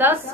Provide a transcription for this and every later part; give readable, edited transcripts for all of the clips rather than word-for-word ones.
10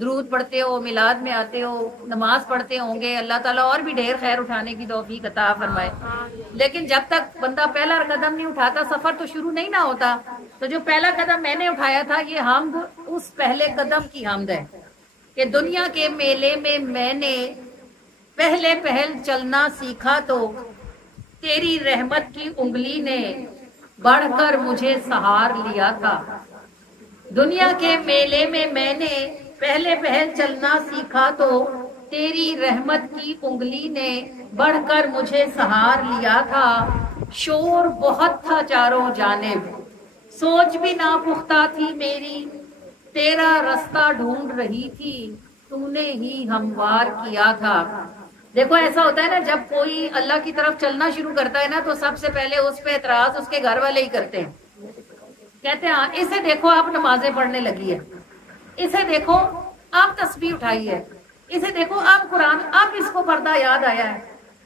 درود پڑھتے ہو، میلاد میں آتے ہو، نماز پڑھتے ہوں گے، اللہ تعالیٰ اور بھی ڈھیر خیر اٹھانے کی توفیق عطا فرمائے۔ لیکن جب تک بندہ پہلا قدم نہیں اٹھاتا سفر تو شروع نہیں نہ ہوتا۔ تو جو پہلا قدم میں نے اٹھایا تھا یہ حمد اس پہلے قدم کی حمد ہے کہ دنیا کے میلے میں نے پہلے پہل چلنا سیکھا تو تیری رحمت کی انگلی نے بڑھ کر مجھے سہار لیا تھا۔ دنیا کے میلے میں نے پہلے پہل چلنا سیکھا تو تیری رحمت کی انگلی نے بڑھ کر مجھے سہار لیا تھا۔ شور بہت تھا چاروں جانب، سوچ بھی نہ پختہ تھی میری، تیرا رستہ ڈھونڈ رہی تھی، تو نے ہی ہموار کیا تھا۔ دیکھو ایسا ہوتا ہے نا جب کوئی اللہ کی طرف چلنا شروع کرتا ہے نا تو سب سے پہلے اس پہ اعتراض اس کے گھر والے ہی کرتے ہیں، کہتے ہیں اسے دیکھو آپ نمازیں پڑھنے لگی ہے، اسے دیکھو آپ تسبیح اٹھائی ہے، اسے دیکھو آپ قرآن، آپ اس کو پردہ یاد آیا ہے،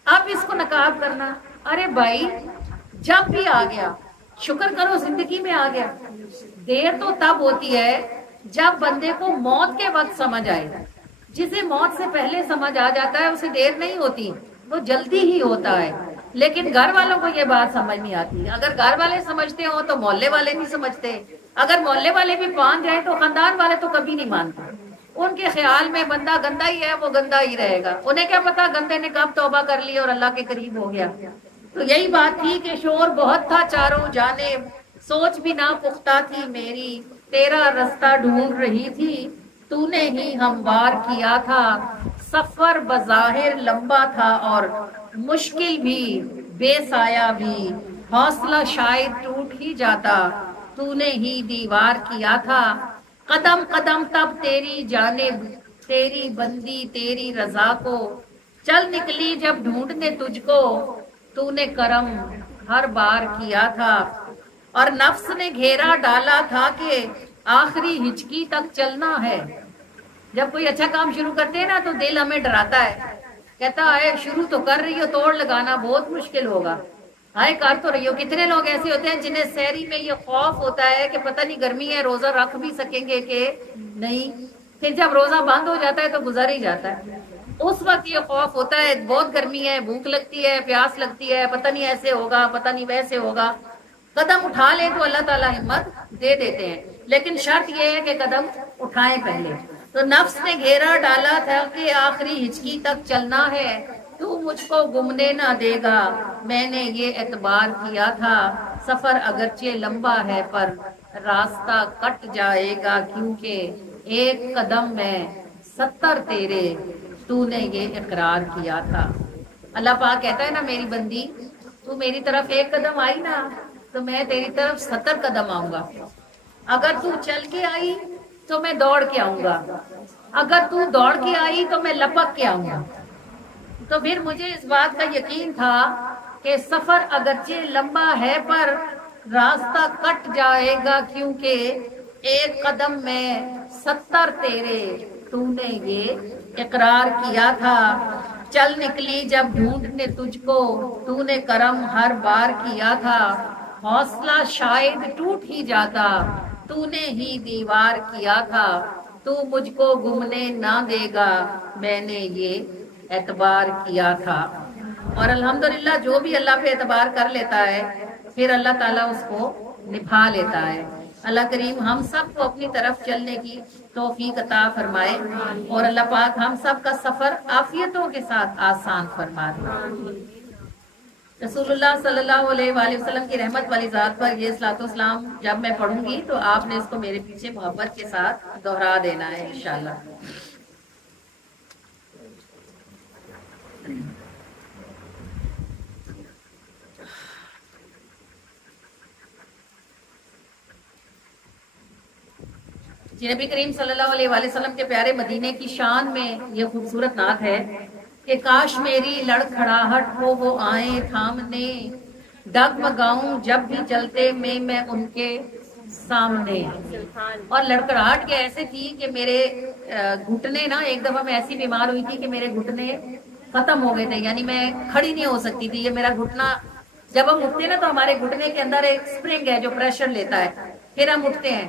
آپ اس کو نقاب کرنا۔ ارے بھائی جب بھی آ گیا شکر کرو زندگی میں آ گیا۔ دیر تو تب ہوتی ہے جب بندے کو موت کے وقت سمجھ آئے، جسے موت سے پہلے سمجھ آ جاتا ہے اسے دیر نہیں ہوتی، وہ جلدی ہی ہوتا ہے۔ لیکن گھر والوں کو یہ بات سمجھ نہیں آتی۔ اگر گھر والے سمجھتے ہوں تو محلے والے نہیں سمجھتے، اگر محلے والے بھی مان جائیں تو خاندان والے تو کبھی نہیں مانتے۔ ان کے خیال میں بندہ گندا ہی ہے وہ گندا ہی رہے گا، انہیں کیا پتا گندے نے کب توبہ کر لی اور اللہ کے قریب ہو گیا۔ تو یہی بات تھی کہ شور بہت تھا چاروں جانب، سوچ بھی نہ پختہ تھی میری، تیرا رستہ ڈھونڈ رہی تھی، تو نے ہی ہموار کیا تھا۔ سفر بظاہر لمبا تھا اور مشکل بھی، بے سایہ بھی، حوصلہ شاید ٹوٹ ہی جاتا، تو نے ہی دیوار کیا تھا۔ قدم قدم تب تیری جانب، تیری بندی تیری رضا کو، چل نکلی جب ڈھونڈنے تجھ کو، تو نے کرم ہر بار کیا تھا۔ اور نفس نے گھیرا ڈالا تھا کہ آخری ہچکی تک چلنا ہے۔ جب کوئی اچھا کام شروع کرتے ہیں نا تو دل ہمیں ڈراتا ہے، کہتا ہے شروع تو کر رہی ہو، توڑ لگانا بہت مشکل ہوگا، ہائے کر تو رہی ہو۔ کتنے لوگ ایسے ہوتے ہیں جنہیں سحری میں یہ خوف ہوتا ہے کہ پتہ نہیں گرمی ہے روزہ رکھ بھی سکیں گے کہ نہیں، پھر جب روزہ بند ہو جاتا ہے تو گزر ہی جاتا ہے۔ اس وقت یہ خوف ہوتا ہے بہت گرمی ہے، بھوک لگتی ہے، پیاس لگتی ہے، پتہ نہیں ایسے ہوگا پتہ نہیں ویسے ہوگا۔ قدم اٹھا لیں تو اللہ تعالیٰ ہمت دے دیتے ہیں، لیکن شرط یہ ہے کہ قدم اٹھائیں پہلے۔ تو نفس نے گھیرا ڈالا تھا کہ آخری ہچکی تک چلنا ہے، تو مجھ کو گمنے نہ دے گا، میں نے یہ اعتبار کیا تھا۔ سفر اگرچہ لمبا ہے پر راستہ کٹ جائے گا، کیونکہ ایک قدم میں 70 تیرے، تو نے یہ اقرار کیا تھا۔ اللہ پاک کہتا ہے نا میری بندی تو میری طرف ایک قدم آئی نا تو میں تیری طرف 70 قدم آؤں گا۔ اگر تو چل کے آئی تو میں دوڑ کے آؤں گا، اگر تو دوڑ کے آئی تو میں لپک کے آؤں گا۔ تو پھر مجھے اس بات کا یقین تھا کہ سفر اگرچہ لمبا ہے پر راستہ کٹ جائے گا، کیونکہ ایک قدم میں 70 تیرے، تو نے یہ اقرار کیا تھا۔ چل نکلی جب ڈھونڈنے تجھ کو، تو نے کرم ہر بار کیا تھا۔ حوصلہ شاید ٹوٹ ہی جاتا، تو نے ہی دیوار کیا تھا۔ تو مجھ کو گمنے نہ دے گا، میں نے یہ اعتبار کیا تھا۔ اور الحمدللہ جو بھی اللہ پہ اعتبار کر لیتا ہے پھر اللہ تعالیٰ اس کو نبھا لیتا ہے۔ اللہ کریم ہم سب کو اپنی طرف چلنے کی توفیق عطا فرمائے، اور اللہ پاک ہم سب کا سفر عافیتوں کے ساتھ آسان فرما دے۔ رسول اللہ صلی اللہ علیہ وآلہ وسلم کی رحمت والی ذات پر یہ صلاۃ والسلام جب میں پڑھوں گی تو آپ نے اس کو میرے پیچھے محبت کے ساتھ دہرا دینا ہے انشاءاللہ۔ جی نبی کریم صلی اللہ علیہ وآلہ وسلم کے پیارے مدینے کی شان میں یہ خوبصورت نعت ہے کہ کاش میری لڑکھڑاہٹ ہو وہ آئیں تھامنے، ڈگمگاؤں جب بھی چلتے میں ان کے سامنے۔ اور لڑکھڑاہٹ کے ایسے تھی کہ میرے گھٹنے نا، ایک دفعہ میں ایسی بیمار ہوئی تھی کہ میرے گھٹنے ختم ہو گئے تھے، یعنی میں کھڑی نہیں ہو سکتی تھی۔ یہ میرا گھٹنا، جب ہم اٹھتے ہیں نا تو ہمارے گھٹنے کے اندر ایک سپرنگ ہے جو پریشر لیتا ہے، پھر ہم اٹھتے ہیں۔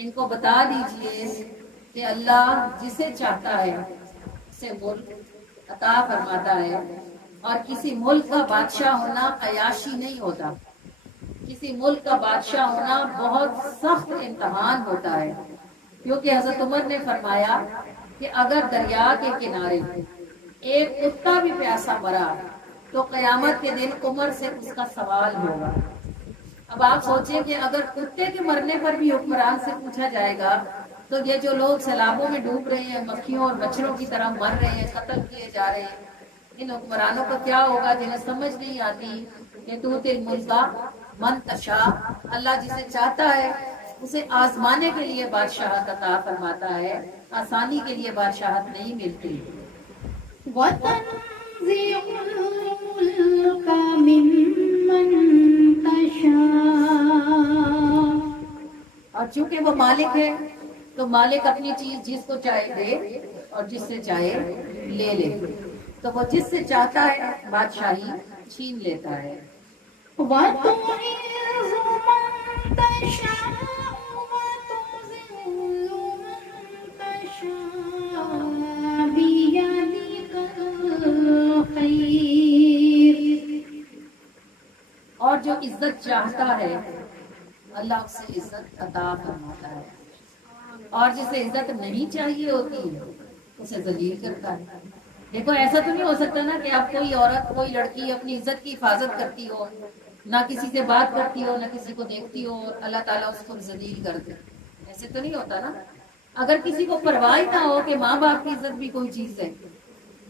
ان کو بتا دیجئے کہ اللہ جسے چاہتا ہے اسے ملک عطا فرماتا ہے، اور کسی ملک کا بادشاہ ہونا عیاشی نہیں ہوتا، کسی ملک کا بادشاہ ہونا بہت سخت امتحان ہوتا ہے، کیونکہ حضرت عمر نے فرمایا کہ اگر دریا کے کنارے ایک کتا بھی پیاسا مرا تو قیامت کے دن عمر سے اس کا سوال ہوگا۔ اب آپ سوچیں کہ اگر کتے کے مرنے پر بھی حکمران سے پوچھا جائے گا تو یہ جو لوگ سیلابوں میں ڈوب رہے ہیں، مکھیوں اور مچھروں کی طرح مر رہے ہیں، قتل کیے جا رہے ہیں، ان حکمرانوں کا کیا ہوگا جنہیں سمجھ نہیں آتی کہ تؤتی الملک من تشاء، اللہ جسے چاہتا ہے اسے آزمانے کے لیے بادشاہت عطا فرماتا ہے، آسانی کے لیے بادشاہت نہیں ملتی۔ وَتَنزِعُ الْمُلْكَ مِمَّن تَشَاءُ، اور چونکہ وہ مالک ہے تو مالک اپنی چیز جس کو چاہے دے اور جس سے چاہے لے لے، تو وہ جس سے چاہتا ہے بادشاہی چھین لیتا ہے۔ وَتُعِزُّ مَن تَشَاءُ وَتُذِلُّ مَن تَشَاءُ بِيَدِكَ الْخَيْرُ، اور جو عزت چاہتا ہے اللہ اسے عزت عطا فرماتا ہے، اور جسے عزت نہیں چاہیے ہوتی اسے ذلیل کرتا ہے۔ دیکھو ایسا تو نہیں ہو سکتا نا کہ اب کوئی عورت کوئی لڑکی اپنی عزت کی حفاظت کرتی ہو، نہ کسی سے بات کرتی ہو، نہ کسی کو دیکھتی ہو، اور اللہ تعالیٰ اس کو ذلیل کر دے، ایسے تو نہیں ہوتا نا۔ اگر کسی کو پرواہ نہ ہو کہ ماں باپ کی عزت بھی کوئی چیز ہے،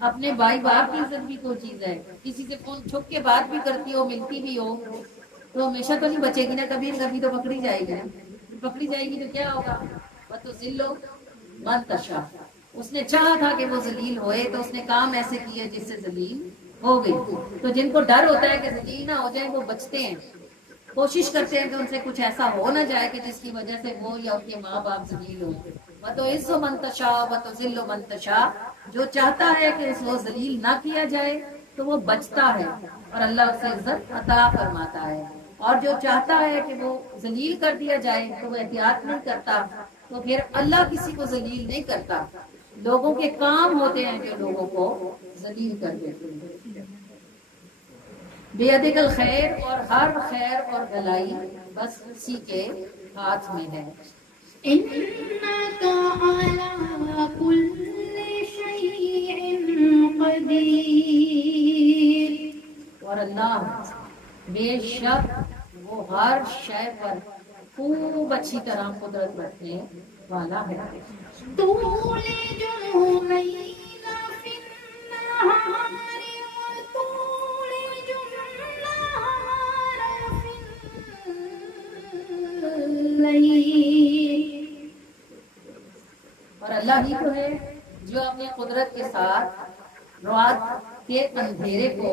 اپنے بھائی باپ کی عزت بھی کوئی چیز ہے، کسی سے فون چھپ کے بات بھی کرتی ہو، ملتی بھی ہو، تو ہمیشہ تو نہیں بچے گی نا، کبھی نہ کبھی تو پکڑی جائے گی نا۔ پکڑی جائے گی تو کیا ہوگا؟ وَتُذِلُّ مَن تَشَاءُ، اس نے چاہا تھا کہ وہ ذلیل ہوئے تو اس نے کام ایسے کیے جس سے ذلیل ہو گئی۔ تو جن کو ڈر ہوتا ہے کہ ذلیل نہ ہو جائے وہ بچتے ہیں، کوشش کرتے ہیں کہ ان سے کچھ ایسا ہو نہ جائے کہ جس کی وجہ سے وہ یا ان کے ماں باپ ذلیل ہوں۔ وَتُعِزُّ مَن تَشَاءُ وَتُذِلُّ مَن تَشَاءُ، جو چاہتا ہے کہ اس کو ذلیل نہ کیا جائے تو وہ بچتا ہے اور اللہ اسے عزت عطا فرماتا ہے، اور جو چاہتا ہے کہ وہ ذلیل کر دیا جائے تو وہ احتیاط نہیں کرتا، تو پھر اللہ کسی کو ذلیل نہیں کرتا، لوگوں کے کام ہوتے ہیں جو لوگوں کو ذلیل کر دیتے ہیں۔ بیدک الخیر، اور ہر خیر اور بھلائی بس اسی کے ہاتھ میں ہے۔ إِنَّكَ عَلَى كُلِّ شَيْءٍ قَدِيرٌ، اور اللہ بے شک وہ ہر شے پر خوب اچھی طرح قدرت رکھنے والا ہے۔ تولج الليل في النهار وتولج النهار في الليل، اور اللہ ہی تو ہے جو اپنی قدرت کے ساتھ رات کے اندھیرے کو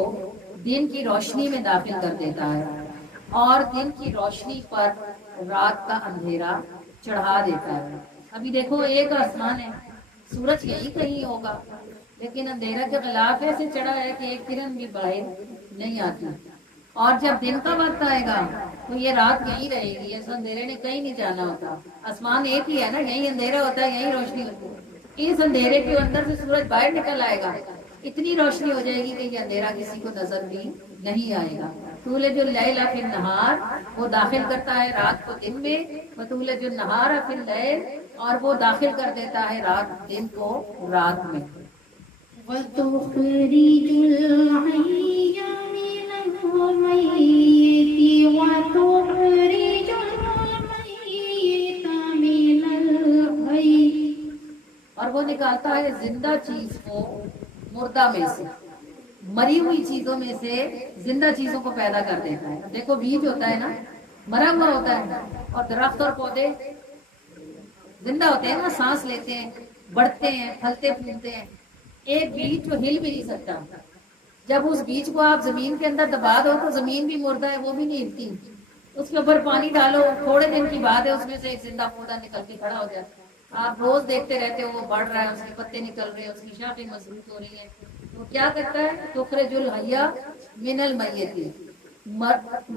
دن کی روشنی میں داخل کر دیتا ہے، اور دن کی روشنی پر رات کا اندھیرا چڑھا دیتا ہے۔ ابھی دیکھو ایک آسمان ہے، سورج یہی کہیں ہوگا، لیکن اندھیرا کے خلاف ایسے چڑھا ہے کہ ایک کرن بھی باہر نہیں آتی، اور جب دن کا وقت آئے گا تو یہ رات یہیں رہے گی، اس اندھیرے نے کہیں نہیں جانا ہوتا۔ آسمان ایک ہی ہے نا، یہیں اندھیرا ہوتا ہے، یہیں روشنی ہوتی ہے۔ اس اندھیرے کے اندر سے سورج باہر نکل آئے گا، اتنی روشنی ہو جائے گی کہ یہ اندھیرا کسی کو نظر بھی نہیں آئے گا۔ تولج اللیل فی النہار، وہ داخل کرتا ہے رات کو دن میں، وتولج النہار فی اللیل، اور وہ داخل کر دیتا ہے رات دن کو رات میں۔ وتخرج الحي من الميت وتخرج الميت من الحي، اور وہ نکالتا ہے زندہ چیز کو مردہ میں سے، مری ہوئی چیزوں میں سے زندہ چیزوں کو پیدا کر دیتا ہے۔ دیکھو بیج ہوتا ہے نا، مرا ہوا ہوتا ہے، اور درخت اور پودے زندہ ہوتے ہیں نا، سانس لیتے ہیں، بڑھتے ہیں، پھلتے پھولتے ہیں۔ ایک بیج جو ہل بھی نہیں سکتا، جب اس بیج کو آپ زمین کے اندر دبا دو تو زمین بھی مردہ ہے، وہ بھی نہیں ہلتی، اس کے اوپر پانی ڈالو، تھوڑے دن کی بات ہے اس میں سے ایک زندہ پودا نکل کے کھڑا ہو جاتا ہے۔ آپ روز دیکھتے رہتے ہو، وہ بڑھ رہا ہے، اس کے پتے نکل رہے ہیں، اس کی شاخیں مضبوط ہو رہی ہیں، وہ کیا کرتا ہے؟ تخرج الحی من المیت،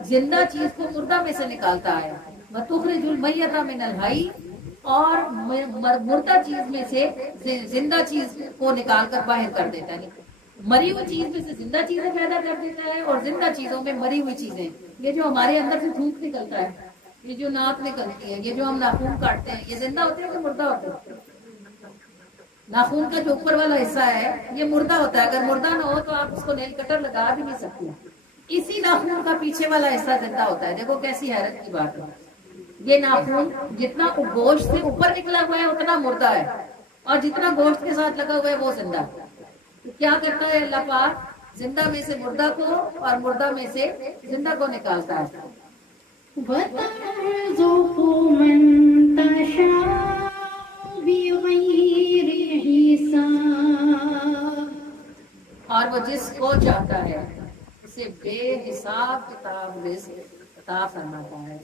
زندہ چیز کو مردہ میں سے نکالتا ہے، وتخرج المیت من الحی، اور مردہ چیز میں سے زندہ چیز کو نکال کر باہر کر دیتا ہے. مری ہوئی چیز میں سے زندہ چیزیں پیدا کر دیتا ہے اور زندہ چیزوں میں مری ہوئی چیزیں. یہ جو ہمارے اندر سے تھوک نکلتا ہے, یہ جو ناک نکلتی ہے, یہ جو ہم ناخون کاٹتے ہیں, یہ زندہ ہوتے ہیں کہ مردہ ہوتے ہیں؟ ناخون کا جو اوپر والا حصہ ہے یہ مردہ ہوتا ہے. اگر مردہ نہ ہو تو آپ اس کو نیل کٹر لگا بھی نہیں سکتے. اسی ناخون کا پیچھے والا حصہ زندہ ہوتا ہے. دیکھو کیسی حیرت کی بات ہے. یہ ناخون جتنا گوشت سے اوپر نکلا ہوا ہے اتنا مردہ ہے, اور جتنا گوشت کے ساتھ لگا ہوا ہے وہ زندہ. تو کیا کرتا ہے اللہ پاک؟ زندہ میں سے مردہ کو اور مردہ میں سے زندہ کو نکالتا ہے. وَتَرْزُقُ مَن تَشَاءُ بِغَيْرِ حِسَابٍ, اور وہ جس کو چاہتا ہے اسے بے حساب کتاب رزق عطا فرماتا ہے.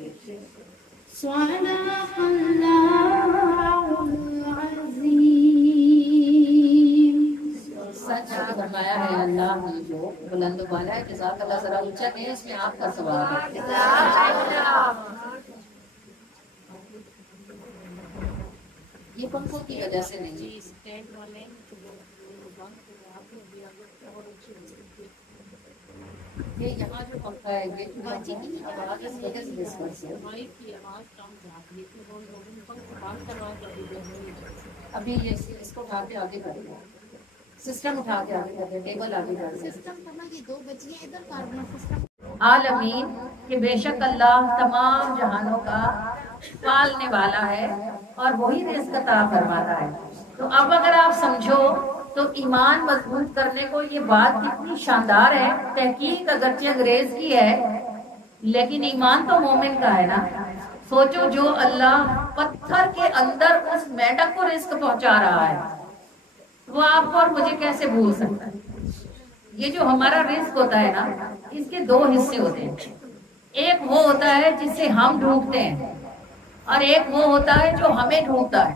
صدق اللہ العظیم. سچ فرمایا ہے اللہ نے جو بلند و بالا ہے. جزاک اللہ. ذرا اونچا نہیں, اس میں آپ کا ثواب ہے. یہ پنکھوں کی وجہ سے نہیں. یہ یہاں جو پنکھا ہے یہ آواز اس وجہ سے اس پر سے ابھی یہ اس کو اٹھا کے آگے کر دیں, سسٹم اٹھا کے آگے کر دیں, ٹیبل آگے کر دیں. عالمین کہ بے شک اللہ تمام جہانوں کا پالنے والا ہے اور وہی رزق عطا فرماتا ہے. تو اب اگر آپ سمجھو تو ایمان مضبوط کرنے کو یہ بات کتنی شاندار ہے. تحقیق اگرچہ انگریز کی ہے لیکن ایمان تو مومن کا ہے نا. سوچو جو اللہ پتھر کے اندر اس میڈک کو رزق پہنچا رہا ہے وہ آپ کو اور مجھے کیسے بھول سکتا ہے. یہ جو ہمارا رزق ہوتا ہے نا اس کے دو حصے ہوتے ہیں. ایک وہ ہوتا ہے جسے ہم ڈھونڈتے ہیں اور ایک وہ ہوتا ہے جو ہمیں ڈھونڈتا ہے.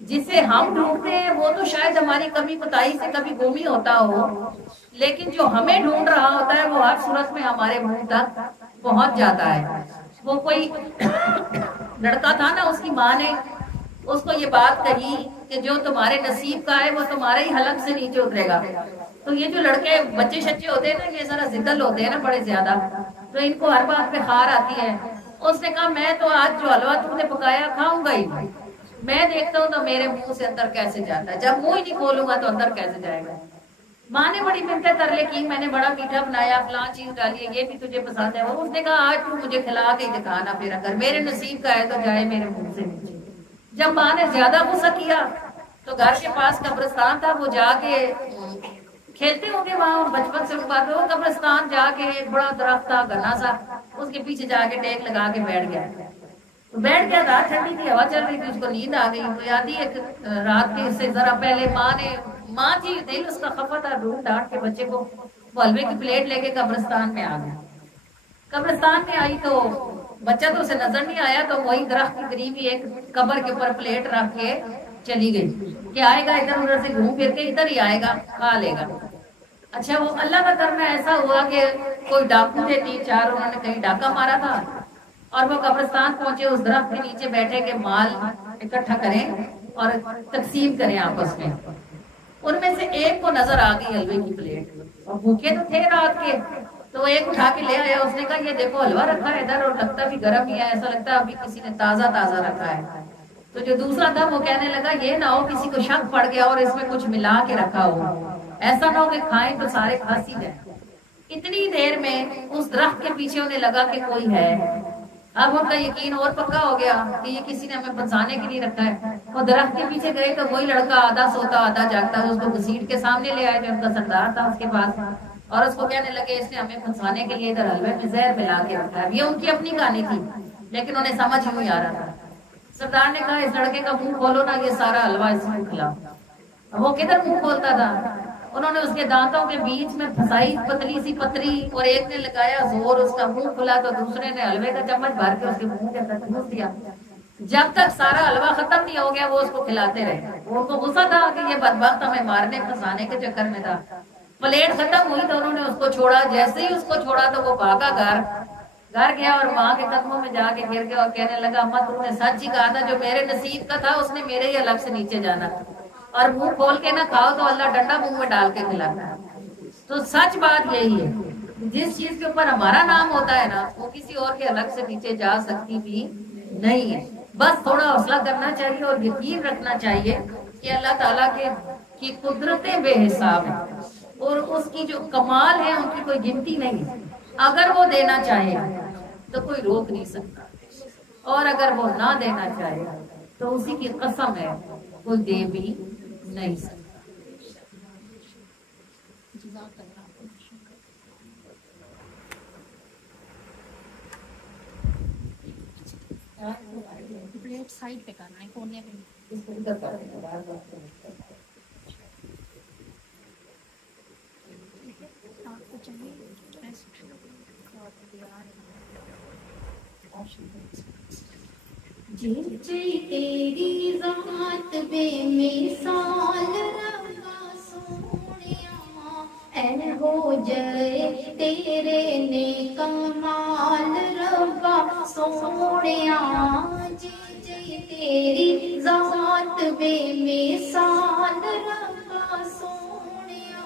جسے ہم ڈھونڈتے ہیں وہ تو شاید ہماری کمی کوتاہی سے کبھی گمی ہوتا ہو, لیکن جو ہمیں ڈھونڈ رہا ہوتا ہے وہ ہر صورت میں ہمارے منہ تک پہنچ جاتا ہے. وہ کوئی لڑکا تھا نا, اس کی ماں نے اس کو یہ بات کہی کہ جو تمہارے نصیب کا ہے وہ تمہارے ہی حلق سے نیچے اترے گا. تو یہ جو لڑکے بچے شچے ہوتے ہیں نا یہ ذرا ذکل ہوتے ہیں نا بڑے زیادہ, تو ان کو ہر بات پہ خار آتی ہے. اس نے کہا میں تو آج جو حلوہ تم نے پکایا کھاؤں گا ہی, میں دیکھتا ہوں تو میرے منہ سے اندر کیسے جاتا ہے, جب منہ ہی نہیں کھولوں گا تو اندر کیسے جائے گا. ماں نے بڑی منتیں ترلے کی, میں نے بڑا میٹھا بنایا, فلاں چیز ڈالی ہے, یہ بھی تجھے پسند ہے. وہ اس نے کہا آج تو مجھے کھلا کے دکھانا پھر, اگر میرے نصیب کا ہے تو جائے میرے منہ سے نیچے. جب ماں نے زیادہ غصہ کیا تو گھر کے پاس قبرستان تھا, وہ جا کے کھیلتے ہوں گے وہاں, بچپن سے بات ہو, قبرستان جا کے ایک بڑا درخت تھا گھنا سا, اس کے پیچھے جا کے ٹیک لگا کے بیٹھ گیا. بیٹھ گیا, رات ٹھنڈی تھی, ہوا چل رہی تھی, اس کو نیند آ گئی. تو یاد ہی ایک رات کے سے ذرا پہلے ماں تھی, دل اس کا خفا تھا, ڈھونڈ ڈانٹ کے بچے کو وہ حلوے کی پلیٹ لے کے قبرستان میں آ گیا. قبرستان میں آئی تو بچہ تو اسے نظر نہیں آیا, تو وہی درخت کے قریب ہی ایک قبر کے اوپر پلیٹ رکھ کے چلی گئی کہ آئے گا ادھر ادھر سے گھوم پھر کے ادھر ہی آئے گا, کھا لے گا. اچھا وہ اللہ کا کرنا ایسا ہوا کہ کوئی ڈاکو تھے 3-4, انہوں نے کہیں ڈاکہ مارا تھا اور وہ قبرستان پہنچے, اس درخت کے نیچے بیٹھے کہ مال اکٹھا کریں اور تقسیم کریں آپس میں. ان میں سے ایک کو نظر آ گئی حلوے کی پلیٹ, اور بھوکے تو تھے رات کے, تو وہ ایک اٹھا کے لے آیا. اس نے کہا یہ دیکھو حلوہ رکھا ہے ادھر, اور لگتا بھی گرم ہی ہے, ایسا لگتا ہے ابھی کسی نے تازہ تازہ رکھا ہے. تو جو دوسرا تھا وہ کہنے لگا یہ نہ ہو کسی کو شک پڑ گیا اور اس میں کچھ ملا کے رکھا ہو, ایسا نہ ہو کہ کھائیں تو سارے کھانسی جائیں. اتنی دیر میں اس درخت کے پیچھے انہیں لگا کہ کوئی ہے. اب ان کا یقین اور پکا ہو گیا کہ یہ کسی نے ہمیں پھنسانے کے لیے رکھا ہے. وہ درخت کے پیچھے گئے تو وہی لڑکا آدھا سوتا آدھا جاگتا, اس کو گھسیٹ کے سامنے لے آئے جو ان کا سردار تھا اس کے پاس, اور اس کو کہنے لگے اس نے ہمیں پھنسانے کے لیے ادھر حلوے میں زہر ملا کے رکھا ہے. یہ ان کی اپنی کہانی تھی لیکن انہیں سمجھ نہیں آ رہا تھا. سردار نے کہا اس لڑکے کا منہ کھولو نا, یہ سارا حلوہ اس میں کھلاؤ. وہ کدھر منہ کھولتا تھا, انہوں نے اس کے دانتوں کے بیچ میں پھنسائی پتلی سی پتری, اور ایک نے لگایا زور, اس کا منہ کھلا تو دوسرے نے حلوے کا چمچ بھر کے اس کے منہ کے اندر ٹھوس دیا. جب تک سارا حلوہ ختم نہیں ہو گیا وہ اس کو کھلاتے رہے. ان کو غصہ تھا کہ یہ بدبخت ہمیں مارنے پھنسانے کے چکر میں تھا. پلیٹ ختم ہوئی تو انہوں نے اس کو چھوڑا, جیسے ہی اس کو چھوڑا تو وہ بھاگا گھر, گھر گیا اور ماں کے قدموں میں جا کے گر گیا اور کہنے لگا اماں تم نے سچ ہی کہا تھا، جو میرے نصیب کا تھا اس نے میرے ہی الگ سے نیچے جانا تھا، اور منہ کھول کے نہ کھاؤ تو اللہ ڈنڈا منہ میں ڈال کے کھلاتا ہے۔ تو سچ بات یہی ہے، جس چیز کے اوپر ہمارا نام ہوتا ہے نا وہ کسی اور کے الگ سے نیچے جا سکتی بھی نہیں ہے۔ بس تھوڑا حوصلہ کرنا چاہیے اور یقین رکھنا چاہیے کہ اللہ تعالیٰ کی قدرتیں بے حساب ہیں، اور اس کی جو کمال ہے ان کی کوئی گنتی نہیں ہے۔ اگر وہ دینا چاہے تو کوئی روک نہیں سکتا، اور اگر وہ نہ دینا چاہے تو اسی کی قسم ہے کوئی دے بھی نہیں سکتا۔ پلیٹ سائڈ پہ کرنا ہے، کونے پہ۔ آپ کو چاہیے جی تیری ذات بے مثال ربا سونیا، اے ہو جائے تیرے نیک کمال ربا سونیا، جی تیری ذات بے مثال ربا سونیا،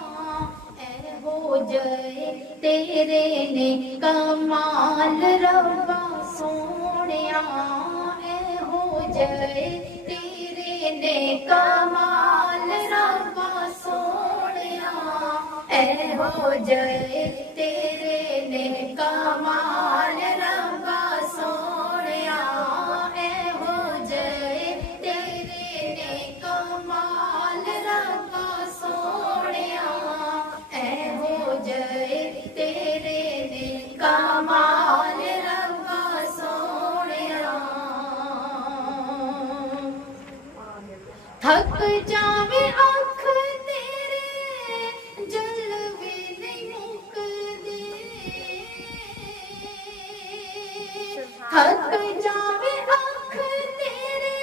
اے ہو جائے تیرے نیک کمال ربا سونیا، اے ہو جائے تیرے نیک کمال ربا سونیا، اے ہو جائے تیرے نیک کمال ربا سونیا، اے ہو جائے تیرے نیک کمال ربا سونیا، اے ہو جائے تیرے نیک کمال ربا سونیا، تھک جاوے اکھ تیرے جلوے نہیں مکدے، تھک جاوے اکھ تیرے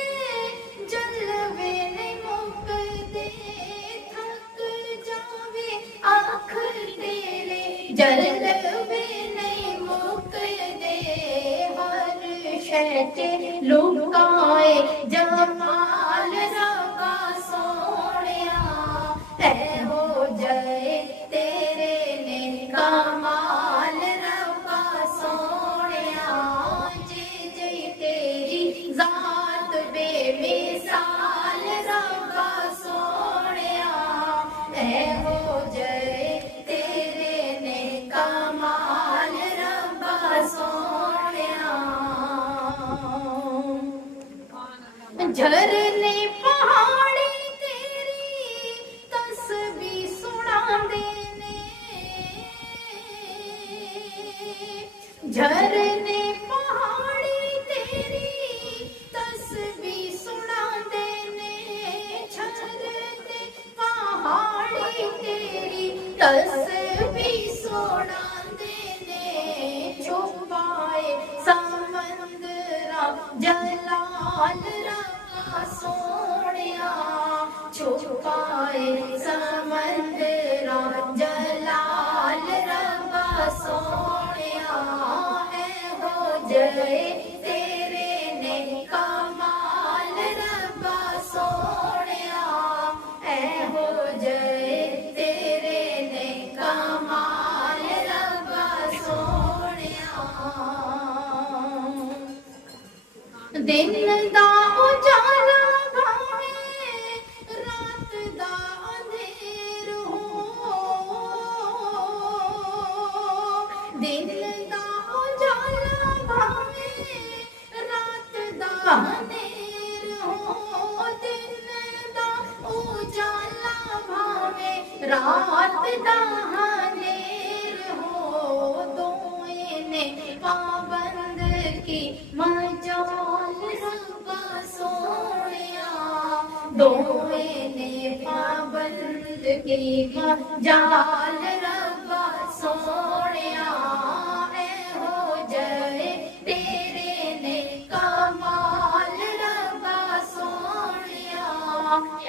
جلوے نہیں مکدے، تھک جاوے اکھ تیرے جلوے نہیں مکدے، ہر شے تے لکائے جمال ربا سونیا، اے ہو جائے تیرے نیک کمال ربا سونیا، جی تیری ذات بے مثال ربا سونیا، اے ہو جائے تیرے نیک کمال ربا سونیا، جھرنے پہاڑی تیری تسبیح سنا دینے، جھرنے پہاڑی تیری تسبیح سنا دینے، جھرنے پہاڑی تیری تسبیح سنا دینے، چھپائے سمندراں جلال ربا سونیا، چھپائے سمندراں جلال ربا سونیا، اے ہو جائے تیرے نیک کمال ربا سونیا، اے ہو جائے تیرے نیک کمال ربا سونیا، دن دا اجالا بھاوے رات دا اندھیر ہو، دن دا اجالا بھاوے رات دا اندھیر ہو، دن دا اجالا بھاوے رات دا اندھیر ہو، دوئے نے پابند کی مجال ربا سونیا، دوئے نے پابند کی مجال ربا سونیا، اے ہو جائے تیرے نیک کمال ربا سونیا،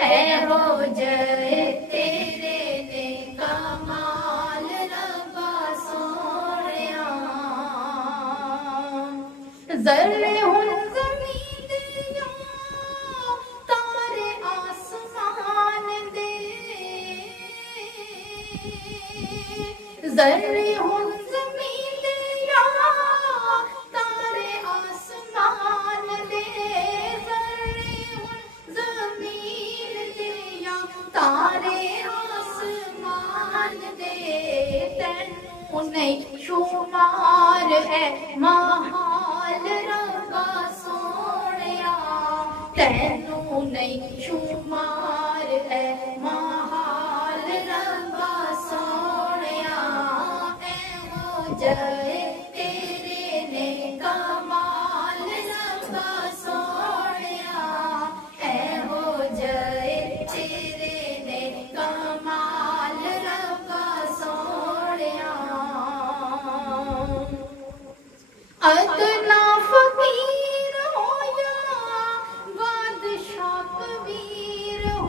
اے ہو جائے تیرے نیک کمال ربا سونیا، ذرے ہن زمین دے یا تارے آسمان دے ذرے ہن زمین دے یا تارے آسمان دے ذرے ہن زمین دے یا تارے آسمان دے تینوں نہیں شمار ہے محال ربا سونیا تینوں نہیں شمار ہے محال ربا سونیا اے ہو جائے تیرے نے کمال ربا سونیا اے ہو جائے تیرے نے کمال ربا سونیا ادنا فقیر ہو یا بادشاہ کبیر ہو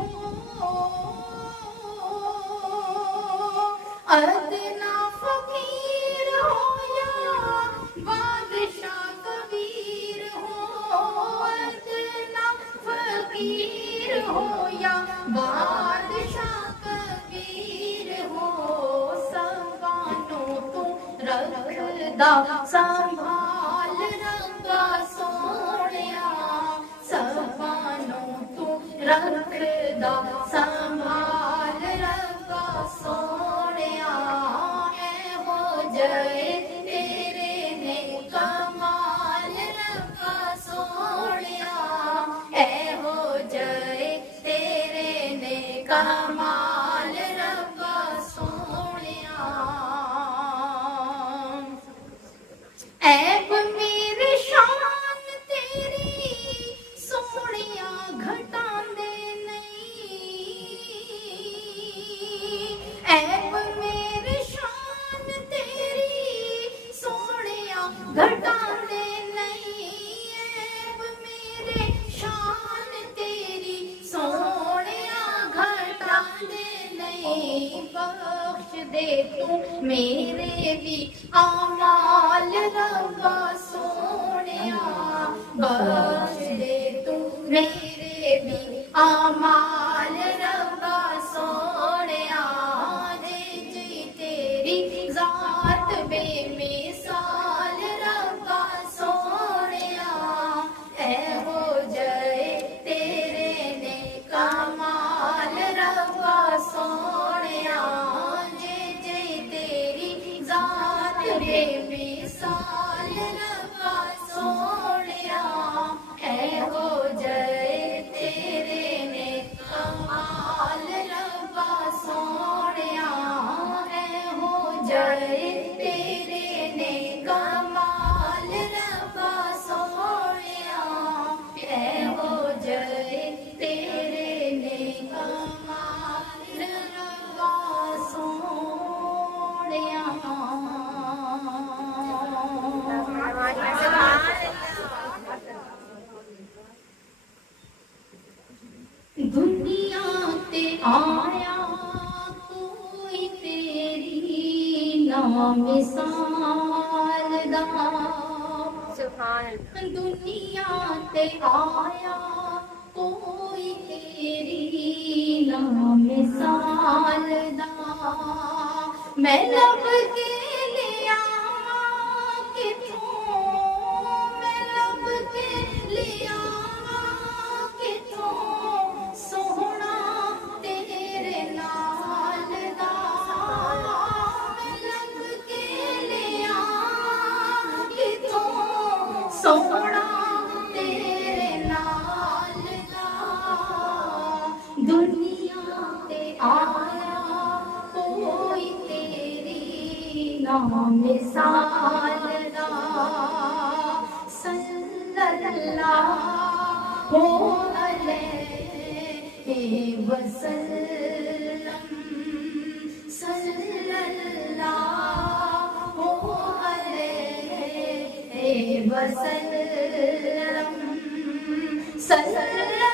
ادنا فقیر ہو یا بادشاہ کبیر ہو ادنا فقیر ہو یا بادشاہ کبیر ہو سبانوں تو رکھدا سنبھال ربا سونیا سبانوں تو رکھدا سنبھال ربا سونیا اے ہو جائے تیرے نے کمال ربا سونیا اے ہو جائے تیرے نے کمال ربا سونیا عیب میرے شان تیری سونیا گھٹاندے نہیں عیب میرے شان تیری سونیا گھٹاندے نہیں عیب میرے شان تیری سونیا گھٹاندے نہیں بخش دے تو میرے بھی اعمال ربا سونیا بخش دے تو میرے بھی اعمال ربا سونیا جی جی تیری ذات بے مثال ربا سونیا اے ہو جائے تیرے نے کمال ربا سونیا جی جی تیری ذات بے مثال ربا سونیا اے ہو جائے تیرے نے کمال ربا سونیا اے ہو جائے تیرے نے کمال ربا سونیا اے ہو جائے تیرے نے کمال ربا سونیا دنیا تے آیا کوئی تیری نامثال دا دنیا تے آیا کوئی تیری نامثال دا میں لب کے لیا کتوں میں لب کے لیا کتوں سونا تیرے نال دا میں لب کے لیا کتوں سونا تیرے نال دا دنیا تے آیا کوئی تیری نامثال دا صلی اللہ علیہ وسلم صلی اللہ علیہ وسلم صلی اللہ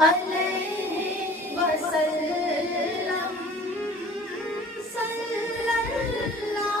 علیہ وسلم صلی اللہ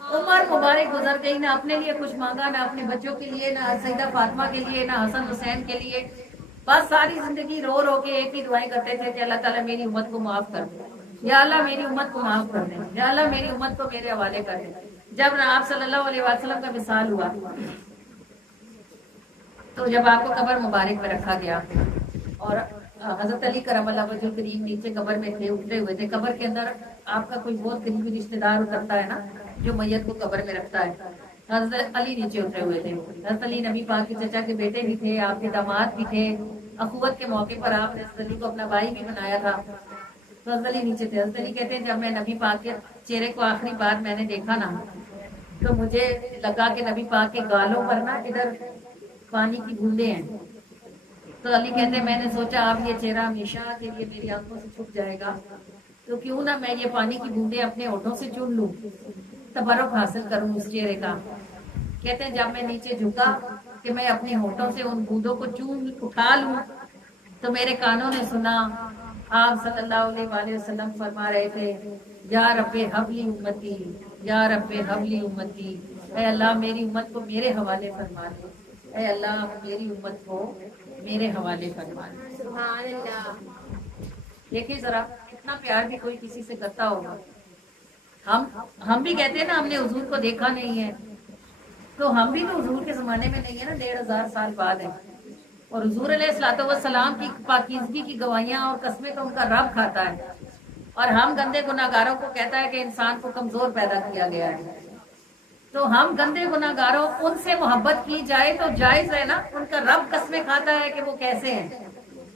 عمر مبارک گزر گئی، نہ اپنے لیے کچھ مانگا، نہ اپنے بچوں کے لیے، نہ سیدہ فاطمہ کے لیے، نہ حسن حسین کے لیے. بس ساری زندگی رو رو کے ایک ہی دعائیں کرتے تھے کہ اللہ تعالیٰ میری امت کو معاف کر دے، یا اللہ میری امت کو معاف کر دے، یا اللہ میری امت کو میرے حوالے کر دے. جب آپ صلی اللہ علیہ وسلم کا وصال ہوا تو جب آپ کو قبر مبارک میں رکھا گیا اور حضرت علی کرم اللہ وجہ کریم نیچے قبر میں تھے، اترے ہوئے تھے. قبر کے اندر آپ کا کوئی بہت قریبی رشتے دار اترتا ہے نا، جو میت کو قبر میں رکھتا ہے. حضرت علی نیچے اترے ہوئے تھے. حضرت علی نبی پاک کے چچا کے بیٹے بھی تھے، آپ کے داماد بھی تھے. اخوت کے موقع پر آپ نے حضرت علی کو اپنا بھائی بھی بنایا تھا. تو حضرت علی نیچے تھے. حضرت علی کہتے ہیں جب میں نبی پاک کے چہرے کو آخری بار میں نے دیکھا نا، تو مجھے لگا کہ نبی پاک کے گالوں پر نا ادھر پانی کی بوندیں ہیں. تو علی کہتے ہیں میں نے سوچا اب یہ چہرہ ہمیشہ کے لیے میری آنکھوں سے چھپ جائے گا، تو کیوں نہ میں یہ پانی کی بوندیں اپنے ہونٹوں سے چون لوں، تبرک حاصل کروں اس چہرے کا. کہتے ہیں جب میں نیچے جھکا کہ میں اپنے ہونٹوں سے ان بوندوں کو چون اٹھا لوں، تو میرے کانوں نے سنا آپ صلی اللہ علیہ وآلہ وسلم فرما رہے تھے یا رب حبلی امتی، یا رب حبلی امتی، اے اللہ میری امت کو میرے حوالے فرما دے، اے اللہ میری امت کو میرے حوالے فرما دے. سبحان اللہ. دیکھیں ذرا اتنا پیار بھی کوئی کسی سے کرتا ہوگا. ہم بھی کہتے ہیں نا ہم نے حضور کو دیکھا نہیں ہے، تو ہم بھی تو حضور کے زمانے میں نہیں ہے نا، 1500 سال بعد ہے. اور حضور علیہ الصلوۃ والسلام کی پاکیزگی کی گواہیاں اور قسمیں تو ان کا رب کھاتا ہے، اور ہم گندے گناہگاروں کو کہتا ہے کہ انسان کو کمزور پیدا کیا گیا ہے. تو ہم گندے گناہگاروں ان سے محبت کی جائے تو جائز ہے نا، ان کا رب قسمیں کھاتا ہے کہ وہ کیسے ہیں.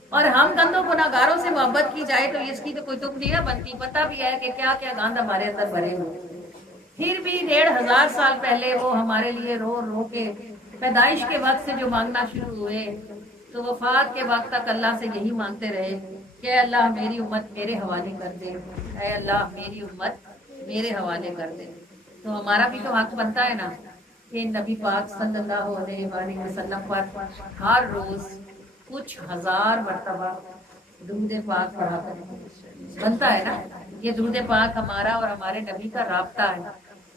اور ہم گندوں گناہگاروں سے محبت کی جائے تو اس کی تو کوئی تک نہیں نہ بنتی. پتہ بھی ہے کہ کیا کیا گاند ہمارے اندر بھرے ہوئے. پھر بھی 1500 سال پہلے وہ ہمارے لیے رو رو کے پیدائش کے وقت سے جو مانگنا شروع ہوئے تو وفات کے وقت تک اللہ سے یہی مانگتے رہے کہ اے اللہ میری امت میرے حوالے کر دے، اے اللہ میری امت میرے حوالے کر دے. تو ہمارا بھی تو حق بنتا ہے نا کہ نبی پاک صلی اللہ علیہ وآلہ وسلم پر ہر روز کچھ ہزار مرتبہ درود پاک پڑھا کریں. بنتا ہے نا، یہ درود پاک ہمارا اور ہمارے نبی کا رابطہ ہے.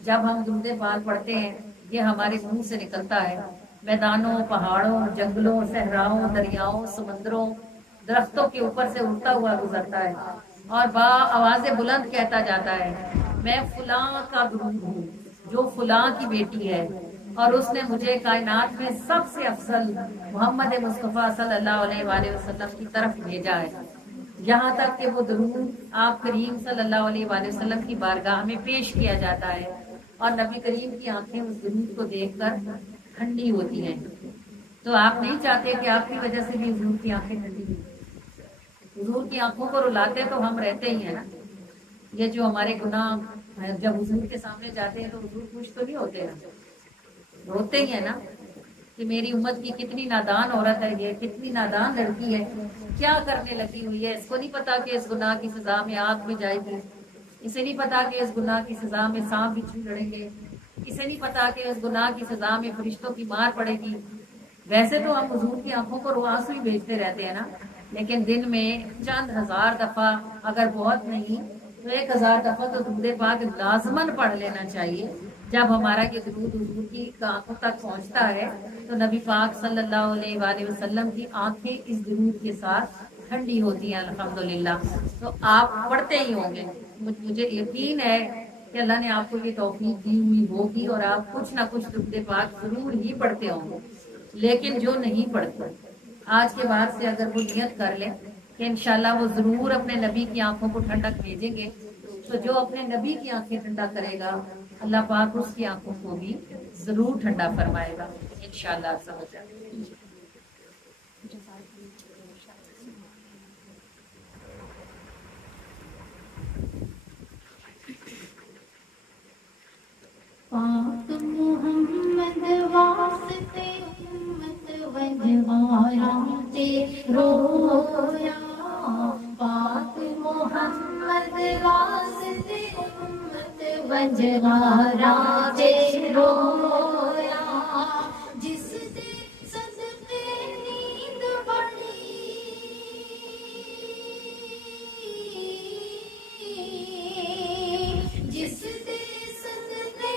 جب ہم درود پاک پڑھتے ہیں یہ ہمارے منہ سے نکلتا ہے، میدانوں، پہاڑوں، جنگلوں، صحراؤں، دریاؤں، سمندروں، درختوں کے اوپر سے اڑتا ہوا گزرتا ہے اور با آواز بلند کہتا جاتا ہے میں فلاں کا درود ہوں جو فلاں کی بیٹی ہے، اور اس نے مجھے کائنات میں سب سے افضل محمد مصطفیٰ صلی اللہ علیہ وآلہ وسلم کی طرف بھیجا ہے. یہاں تک کہ وہ درود آپ کریم صلی اللہ علیہ وآلہ وسلم کی بارگاہ میں پیش کیا جاتا ہے اور نبی کریم کی آنکھیں اس درود کو دیکھ کر ٹھنڈی ہوتی ہیں. تو آپ نہیں چاہتے کہ آپ کی وجہ سے بھی حضور کی آنکھیں ٹھنڈی ہوئی. حضور کی آنکھوں کو رلاتے تو ہم رہتے ہی ہیں نا. یہ جو ہمارے گناہ جب حضور کے سامنے جاتے ہیں تو حضور خوش تو نہیں ہوتے نا، روتے ہی ہیں نا کہ میری امت کی کتنی نادان عورت ہے، یہ کتنی نادان لڑکی ہے، کیا کرنے لگی ہوئی ہے. اس کو نہیں پتا کہ اس گناہ کی سزا میں آگ میں جائے گی، اسے نہیں پتا کہ اس گناہ کی سزا میں سانپ بچھو لڑیں گے، اسے نہیں پتا کہ اس گناہ کی سزا میں فرشتوں کی مار پڑے گی. ویسے تو ہم حضور کی آنکھوں کو آنسو ہی بھیجتے رہتے ہیں نا، لیکن دن میں چند ہزار دفعہ اگر بہت نہیں تو 1000 دفعہ تو درود پاک لازماً پڑھ لینا چاہیے. جب ہمارا یہ درود حضور کی آنکھوں تک پہنچتا ہے تو نبی پاک صلی اللہ علیہ وآلہ وسلم کی آنکھیں اس درود کے ساتھ ٹھنڈی ہوتی ہیں الحمدللہ. تو آپ پڑھتے ہی ہوں گے، مجھے یقین ہے کہ اللہ نے آپ کو یہ توفیق دی ہوئی ہوگی اور آپ کچھ نہ کچھ درود پاک ضرور ہی پڑھتے ہوں گے. لیکن جو نہیں پڑھتے آج کے بعد سے اگر وہ نیت کر لیں کہ انشاءاللہ وہ ضرور اپنے نبی کی آنکھوں کو ٹھنڈک بھیجیں گے، تو جو اپنے نبی کی آنکھیں ٹھنڈا کرے گا اللہ پاک اس کی آنکھوں کو بھی ضرور ٹھنڈا فرمائے گا انشاءاللہ. آپ سمجھ جائیں. پاک محمد واسطے امت وجوارے رویا، پاک محمد واسطے امت وجوارے رویا، جس دے صدقے نیند بڑی، جس دے صدقے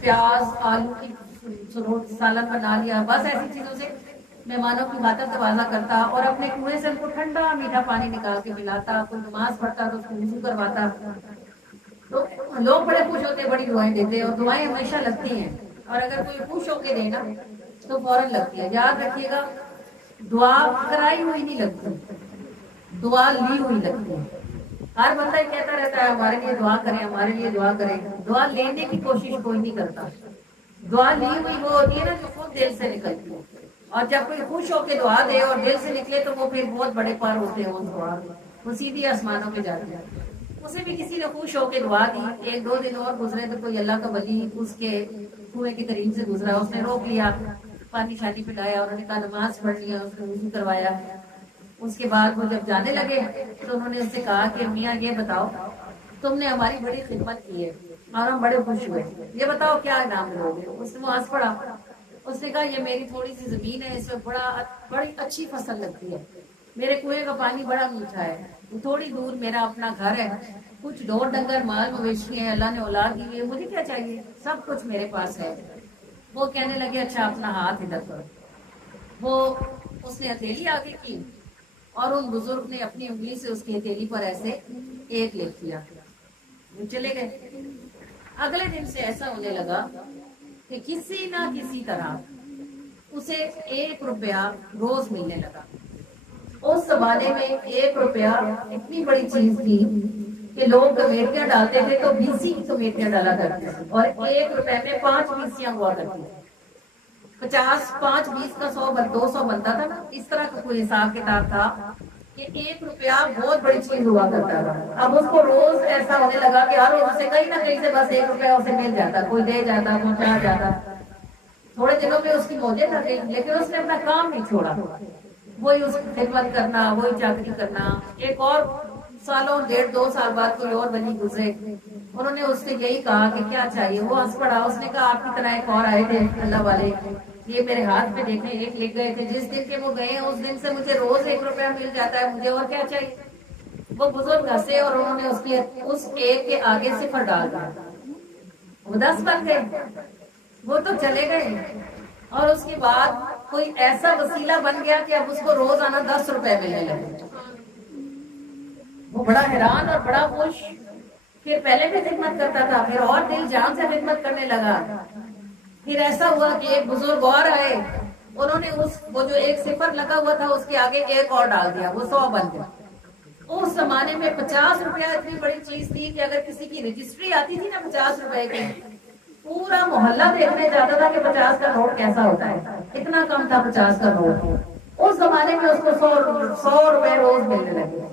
پیاز آلو کی سالن بنا لیا، بس ایسی چیزوں سے مہمانوں کی خاطر تواضع کرتا اور اپنے کنویں سے ان کو ٹھنڈا میٹھا پانی نکال کے پلاتا، کوئی نماز پڑھتا تو اس کو وضو کرواتا، تو لوگ بڑے خوش ہوتے، بڑی دعائیں دیتے اور دعائیں ہمیشہ لگتی ہیں، اور اگر کوئی خوش ہو کے دینا تو فوراً لگتی ہے۔ یاد رکھیے گا دعا کرائی ہوئی نہیں لگتی، دعا لی ہوئی لگتی ہے۔ ہر بندہ یہ کہتا رہتا ہے ہمارے لیے دعا کریں، ہمارے لیے دعا کریں، دعا لینے کی کوشش کوئی نہیں کرتا۔ دعا لی ہوئی وہ ہوتی ہے نا جو خود دل سے نکلتی ہے، اور جب کوئی خوش ہو کے دعا دے اور دل سے نکلے تو وہ پھر بہت بڑے پار ہوتے ہیں اس دعا میں، وہ سیدھی آسمانوں پہ جاتے ہیں۔ اسے بھی کسی نے خوش ہو کے دعا دی، ایک دو دن اور گزرے تو کوئی اللہ کا ولی اس کے کنویں کے قریب سے گزرا، اس نے روک لیا، پانی شانی پلایا، انہوں نے کہا نماز پڑھ لیا، اس نے وضو کروایا۔ اس کے بعد وہ جب جانے لگے تو انہوں نے اس سے کہا کہ میاں یہ بتاؤ تم نے ہماری بڑی خدمت کی ہے اور ہم بڑے خوش ہوئے، یہ بتاؤ کیا انعام دو گے؟ اس نے وہ ہنس پڑا، اس نے کہا یہ میری تھوڑی سی زمین ہے، اس میں بڑی اچھی فصل لگتی ہے، میرے کنویں کا پانی بڑا میٹھا ہے، تھوڑی دور میرا اپنا گھر ہے، کچھ ڈور ڈنگر مال مویشی ہیں، اللہ نے اولاد دی ہوئی ہے، مجھے کیا چاہیے، سب کچھ میرے پاس ہے۔ وہ کہنے لگے اچھا اپنا ہاتھ ادھر کرو۔ وہ اس نے ہتھیلی آگے کی اور ان بزرگ نے اپنی انگلی سے اس کی ہتھیلی پر ایسے ایک لکھ دیا، وہ چلے گئے۔ اگلے دن سے ایسا ہونے لگا کہ کسی نہ کسی طرح اسے 1 روپیہ روز ملنے لگا۔ اس زمانے میں 1 روپیہ اتنی بڑی چیز تھی کہ لوگ کمیٹیاں ڈالتے تھے تو 20 کی کمیٹیاں ڈالا کرتے تھے، اور 1 روپے میں 5 پیسیاں ہوا کرتی تھی۔ 50 5 20 کا 100 200 بنتا تھا نا، اس طرح کا کوئی حساب کتاب تھا کہ 1 روپیہ بہت بڑی چیز ہوا کرتا تھا۔ اب اس کو روز ایسا ہونے لگا کہ ہر روز سے کہیں نہ کہیں سے بس 1 روپیہ اسے مل جاتا، کوئی دے جاتا، پہنچا جاتا۔ تھوڑے دنوں میں اس کی موجیں تھا، لیکن اس نے اپنا کام نہیں چھوڑا، وہی اس کی خدمت کرنا، وہی چاکری کرنا۔ ایک اور سالوں 1.5-2 سال بعد کوئی اور ولی گزرے، انہوں نے اس سے یہی کہا کہ کیا چاہیے، وہ ہنس پڑا، اس نے کہا آپ کی طرح ایک اور آئے تھے اللہ والے، یہ میرے ہاتھ پہ دیکھیں ایک لکھ گئے تھے، جس دن کے وہ گئے ہیں اس دن سے مجھے روز 1 روپیہ مل جاتا ہے، مجھے اور کیا چاہیے۔ وہ بزرگ ہنسے اور انہوں نے اس ایک کے آگے صفر ڈال دیا، وہ 10 بن گئے۔ وہ تو چلے گئے اور اس کے بعد کوئی ایسا وسیلہ بن گیا کہ اب اس کو روزانہ 10 روپے ملنے لگے۔ وہ بڑا حیران اور بڑا خوش، پھر پہلے بھی خدمت کرتا تھا، پھر اور دل جان سے خدمت کرنے لگا۔ پھر ایسا ہوا کہ ایک بزرگ اور آئے، انہوں نے وہ جو 1 صفر لگا ہوا تھا اس کے آگے 1 اور ڈال دیا، وہ 100 بن گیا۔ اس زمانے میں 50 روپیہ اتنی بڑی چیز تھی کہ اگر کسی کی رجسٹری آتی تھی نا 50 روپے کی، پورا محلہ دیکھنے جاتا تھا کہ 50 کا نوٹ کیسا ہوتا ہے، اتنا کم تھا 50 کا نوٹ۔ اس زمانے میں اس کو 100 روپے روز ملنے لگے۔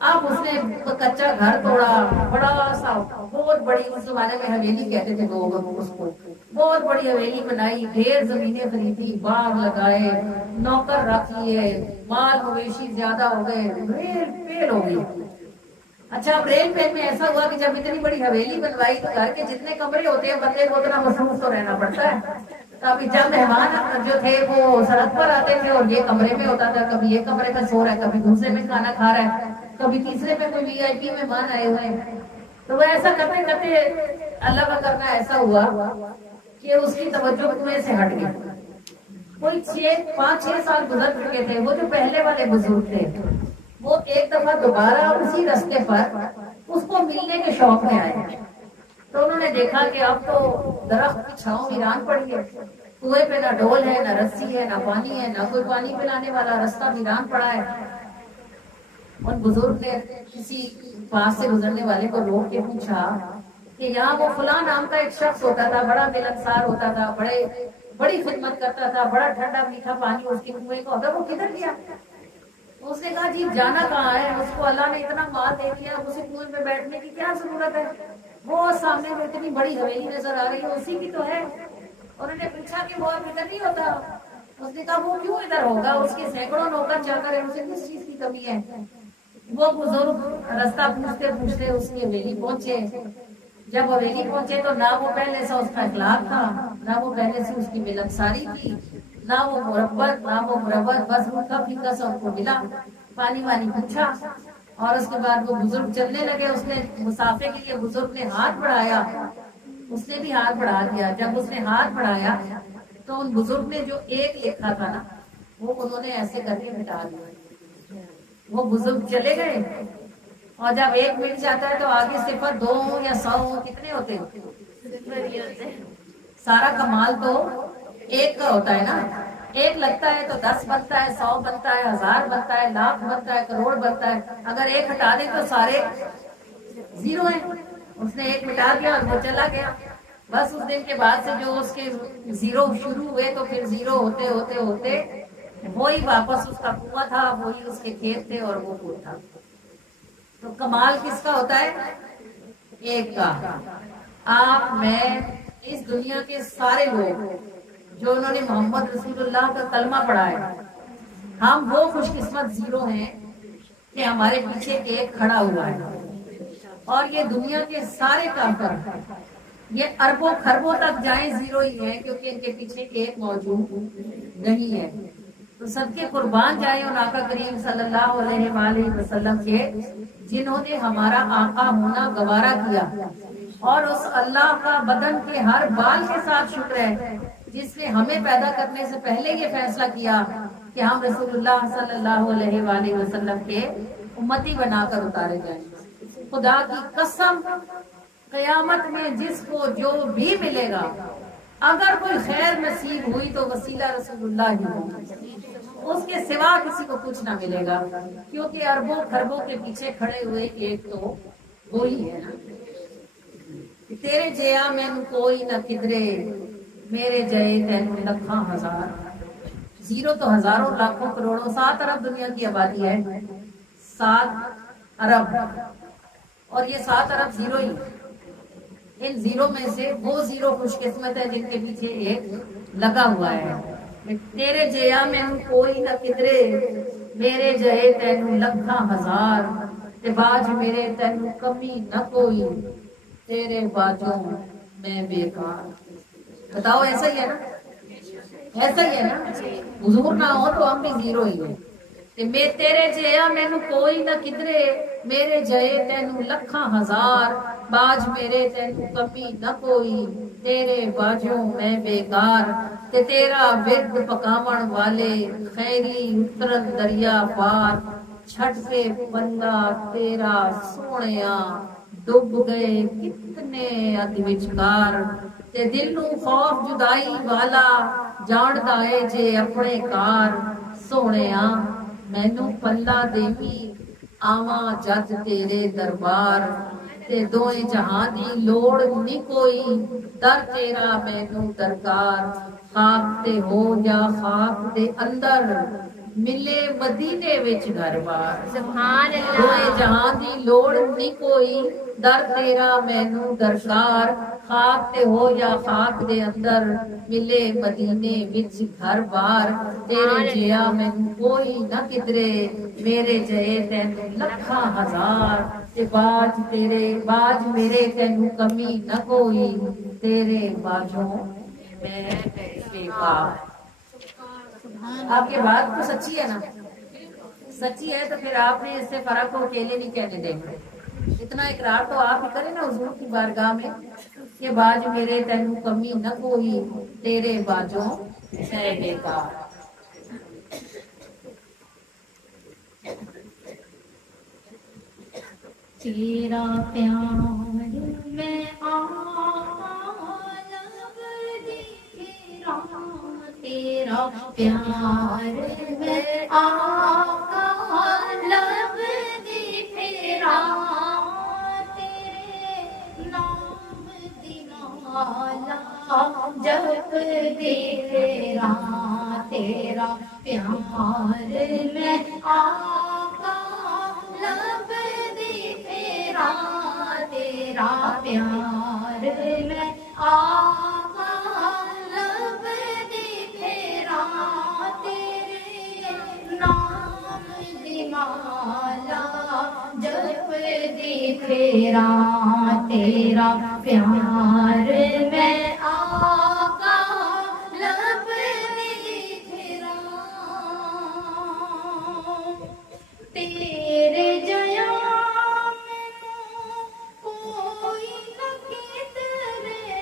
اب اس نے کچا گھر توڑا، بڑا سا بہت بڑی، اس زمانے میں حویلی کہتے تھے لوگ اس کو، بہت بڑی حویلی بنائی، ڈھیر زمینیں خریدی، باغ لگائے، نوکر رکھ لیے، مال مویشی زیادہ ہو گئے، ریل پیل ہو گئی۔ اچھا اب ریل پیل میں ایسا ہوا کہ جب اتنی بڑی حویلی بنوائی تو گھر کے جتنے کمرے ہوتے ہیں بندے کو اتنا مصروف تو رہنا پڑتا ہے۔ کبھی جب مہمان جو تھے وہ سڑک پر آتے تھے اور یہ کمرے میں ہوتا تھا، کبھی یہ کمرے میں سو رہا ہے، کبھی دوسرے میں کھانا کھا رہا ہے، کبھی تیسرے میں کوئی VIP مہمان آئے ہوئے ہیں۔ تو وہ ایسا کرتے کرتے اللہ کا کرنا ایسا ہوا کہ اس کی توجہ کنویں سے ہٹ گئی۔ کوئی 5-6 سال گزر چکے تھے، وہ جو پہلے والے بزرگ تھے وہ ایک دفعہ دوبارہ اسی راستے پر اس کو ملنے کے شوق میں آئے، تو انہوں نے دیکھا کہ اب تو درخت کی چھاؤں ویران پڑی ہے، کنویں پہ نہ ڈول ہے، نہ رسی ہے، نہ پانی ہے، نہ کوئی پانی پلانے والا، راستہ ویران پڑا ہے۔ ان بزرگ نے کسی پاس سے گزرنے والے کو روک کے پوچھا کہ یہاں وہ فلاں نام کا ایک شخص ہوتا تھا، بڑا ملنسار ہوتا تھا، بڑی خدمت کرتا تھا، بڑا ٹھنڈا میٹھا پانی اس کے کنویں کا ہوتا، وہ کدھر گیا؟ اس نے کہا جی جانا کہاں ہے، اس کو اللہ نے اتنا مال دے دیا، اسے کنویں پہ بیٹھنے کی کیا ضرورت ہے، وہ سامنے میں اتنی بڑی حویلی نظر آ رہی ہے، اسی کی تو ہے۔ انہوں نے پوچھا کہ وہ اب ادھر نہیں ہوتا؟ اس نے کہا وہ کیوں ادھر ہوگا، اس کے سینکڑوں نوکر چاکر ہیں، اسے کس چیز کی کمی ہے۔ وہ بزرگ راستہ پوچھتے پوچھتے اس کی حویلی پہنچے۔ جب حویلی پہنچے تو نہ وہ پہلے سے اس کا اخلاق تھا، نہ وہ پہلے سے اس کی ملنساری تھی، نہ وہ مربت نہ وہ مربت، بس روکھا پھیکا سا ان کو ملا، پانی وانی پوچھا اور اس کے بعد وہ بزرگ چلنے لگے۔ اس نے مسافے کے لیے بزرگ نے ہاتھ بڑھایا اس نے بھی ہاتھ بڑھا دیا. جب اس نے ہاتھ بڑھایا تو ان بزرگ نے جو ایک لکھا تھا نا وہ انہوں نے ایسے کر کے مٹا دیا. وہ بزرگ چلے گئے اور جب ایک مٹ جاتا ہے تو آگے صفر 2 یا 100 کتنے ہوتے ہیں؟ سارا کمال تو ایک کا ہوتا ہے نا. ایک لگتا ہے تو 10 بنتا ہے, 100 بنتا ہے, 1000 بنتا ہے, لاکھ بنتا ہے, کروڑ بنتا ہے. اگر ایک ہٹا دے تو سارے زیرو ہیں. اس نے ایک مٹا دیا اور وہ چلا گیا. بس اس دن کے بعد سے جو اس کے زیرو شروع ہوئے تو پھر زیرو ہوتے ہوتے ہوتے وہی واپس اس کا کنواں تھا, وہی اس کے کھیت تھے اور وہ خود تھا. تو کمال کس کا ہوتا ہے؟ ایک کا. آپ میں اس دنیا کے سارے لوگ جو انہوں نے محمد رسول اللہ کا کلمہ پڑھا ہے, ہم وہ خوش قسمت زیرو ہیں کہ ہمارے پیچھے ایک کھڑا ہوا ہے. اور یہ دنیا کے سارے کافر یہ اربوں خربوں تک جائیں زیرو ہی ہیں کیونکہ ان کے پیچھے ایک موجود نہیں ہے. تو سب کے قربان جائیں ان آقا کریم صلی اللہ علیہ وآلہ وسلم کے جنہوں نے ہمارا آقا ہونا گوارا کیا. اور اس اللہ کا بدن کے ہر بال کے ساتھ شکر ہے جس نے ہمیں پیدا کرنے سے پہلے یہ فیصلہ کیا کہ ہم رسول اللہ صلی اللہ علیہ وآلہ وسلم کے امتی بنا کر اتارے جائیں. خدا کی قسم قیامت میں جس کو جو بھی ملے گا اگر کوئی خیر نصیب ہوئی تو وسیلہ رسول اللہ ہی ہوگا, اس کے سوا کسی کو کچھ نہ ملے گا کیونکہ اربوں خربوں کے پیچھے کھڑے ہوئے ایک تو وہی ہے نا. تیرے جیا میں کوئی نہ کدرے میرے جئے تینوں لکھاں ہزار. زیرو تو ہزاروں لاکھوں کروڑوں 7 ارب دنیا کی آبادی ہے, 7 ارب, اور یہ 7 ارب زیرو ہی. ان زیرو میں سے وہ زیرو خوش قسمت ہے جن کے پیچھے ایک لگا ہوا ہے. تیرے جیا میں کوئی نہ کدرے میرے جئے تینوں لکھاں ہزار, تے باج میرے تینوں کمی نہ کوئی تیرے باجوں میں بیکار. بتاؤ ایسا ہی ہے نا, ایسا ہی ہے نا. حضور نہ ہو تو ہم بھی زیرو ہی ہیں. میں تیرے جیا مینو کوئی نہ کدرے میرے جئے تینوں لکھاں ہزار, باج میرے تینوں کمی نہ کوئی تیرے باجوں میں بیکار. تے تیرا ورد پکاون والے خیری اترن دریا پار, چھٹ کے بندہ تیرا سونیا ڈب گئے کتنے اد وچکار. تے دل نو خوف جدائی والا جاندا اے جے اپنے کار. سونیا مینو پلا دیوی آواں جد تیرے دربار, تے دوئے جہاں دی لوڑ نہیں کوئی در تیرا مینو درکار. خاک تے ہو یا خاک دے اندر ملے مدینے وچ گھر بار. سبحان اللہ. دوئے جہاں دی لوڑ نہیں کوئی در تیرا مینو درکار. خاک تے ہو یا خاک دے اندر ملے مدینے وچ گھر بار. تیرے جیا مینو کوئی نہ کدرے میرے جئے تینوں لکھاں ہزار, تے باج میرے تینوں کمی نہ کوئی تیرے باجوں میں بیکار. آپ کی بات تو سچی ہے نا, سچی ہے تو پھر آپ نے اس سے فرق کو اکیلے نہیں کہنے دیں گے. اتنا اقرار تو آپ ہی کریں نا حضور کی بارگاہ میں کہ باج میرے تینوں کمی نہ کوئی تیرے باجوں میں بیکار. تیرا پیار میں تیرا پیار میں آقا لب دی پھیرا, تیرے نام دی مالا جپ دی پھیرا. تیرا پیار میں آقا لب دی پھیرا. تیرا پیار میں آقا لب دی پھیرا. تیرے نام دی مالا جپ دی پھیرا. تیرا پیار میں آقا لب دی پھیرا. تیرے جیا مینوں کوئی نہ کدرے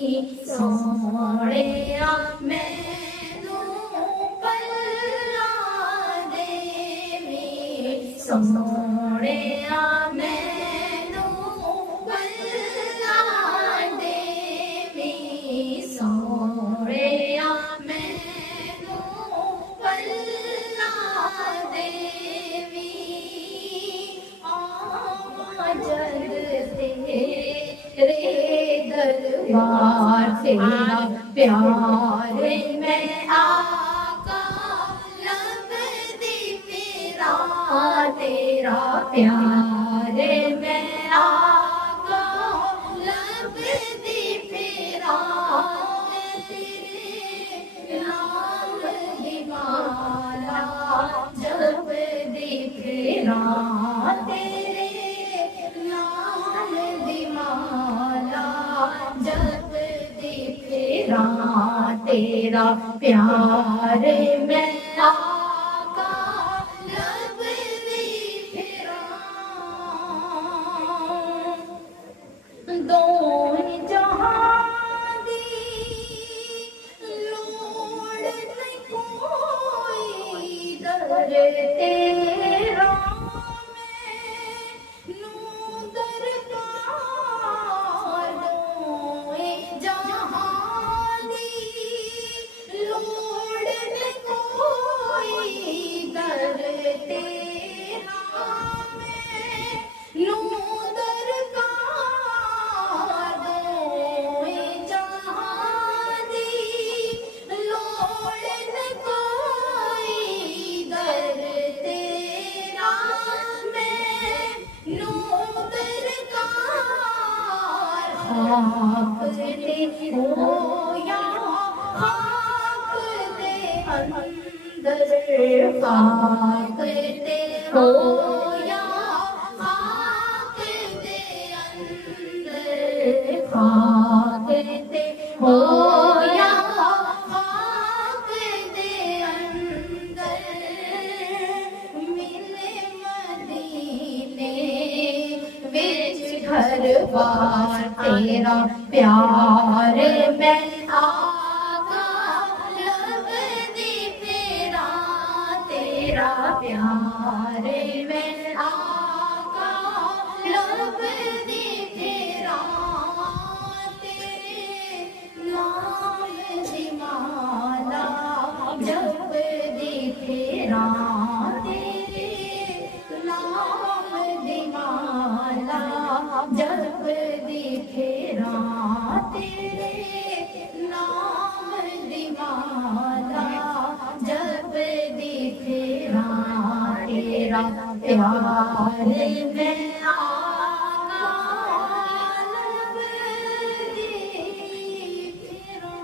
سوڑیا مینوں پلا دیوی سوڑیا مینوں پلا دیوی سوڑیا مینوں پلا دیوی جد تیرے دربار تیرا پیار میں آقا لبدی پھرا تیرا پیار میں آقا لبدی پھرا تیرے نام دی مالا جپدی پھرا تیرے نام دی مالا جپدی پھرا تیرا پیار میں آقا لبدی پھرا دون جہاں دی لوڑ نہیں کوئی در تیرا مینوں درکار دوئے جہاں دی لوڑ نہیں کوئی در تیرا مینوں درکار دوئے جہاں دی لوڑ نہیں کوئی در تیرا مینوں درکار خاک دے ہو یا خاک دے اندر خاک دے ہو یا خاک دے اندر خاک دے ہو یا خاک دے اندر ملے مدینے وچ گھر بار تیرا پیار میں آقا لبدی پھرا تیرا پیار میں آقا لبدی پھرا تیرے نام دی مالا جپدی پھرا تیرے نام دی مالا جپدی پھرا تیرے نام دی مالا جپدی پھرا تیرا پیار میں آقا لبدی پھرا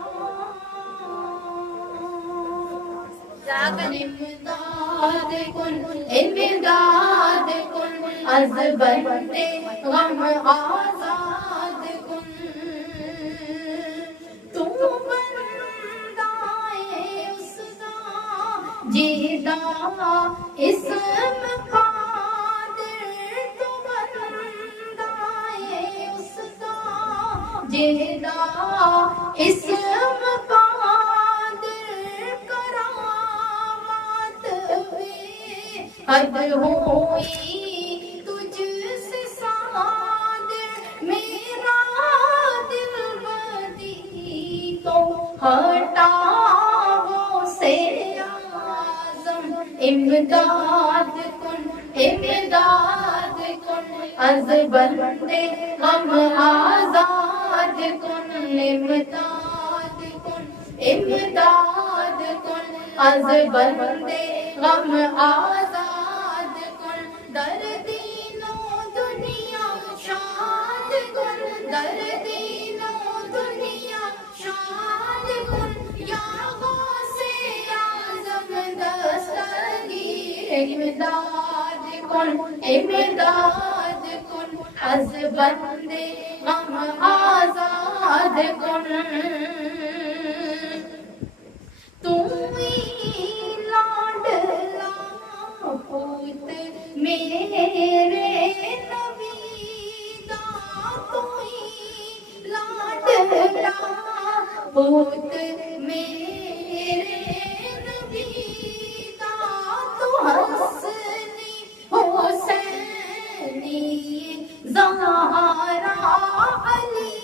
امداد کن امداد کن از بندے غم آزاد کن تو بندہ اس کا جیدہ اسم قادر تو بندہ اس کا جیدہ اسم قادر کرامات حد ہوئی تجھ سے صادر میرا دل بدی تو ہٹا وہ سے اعظم امداد کن از بندے غم آزاد کن امداد کن از بندے غم آزاد کن در دینوں دنیا شاد کن در دینوں دنیا شاد کن یا غوث اعظم دستگیر امداد کن از بندے غم آزاد کن تو ہی لاڈلا پوت میرے نبی دا تو ہی لاڈلا پوت میرے نبی کا تو حسنی حسینی زہرا علی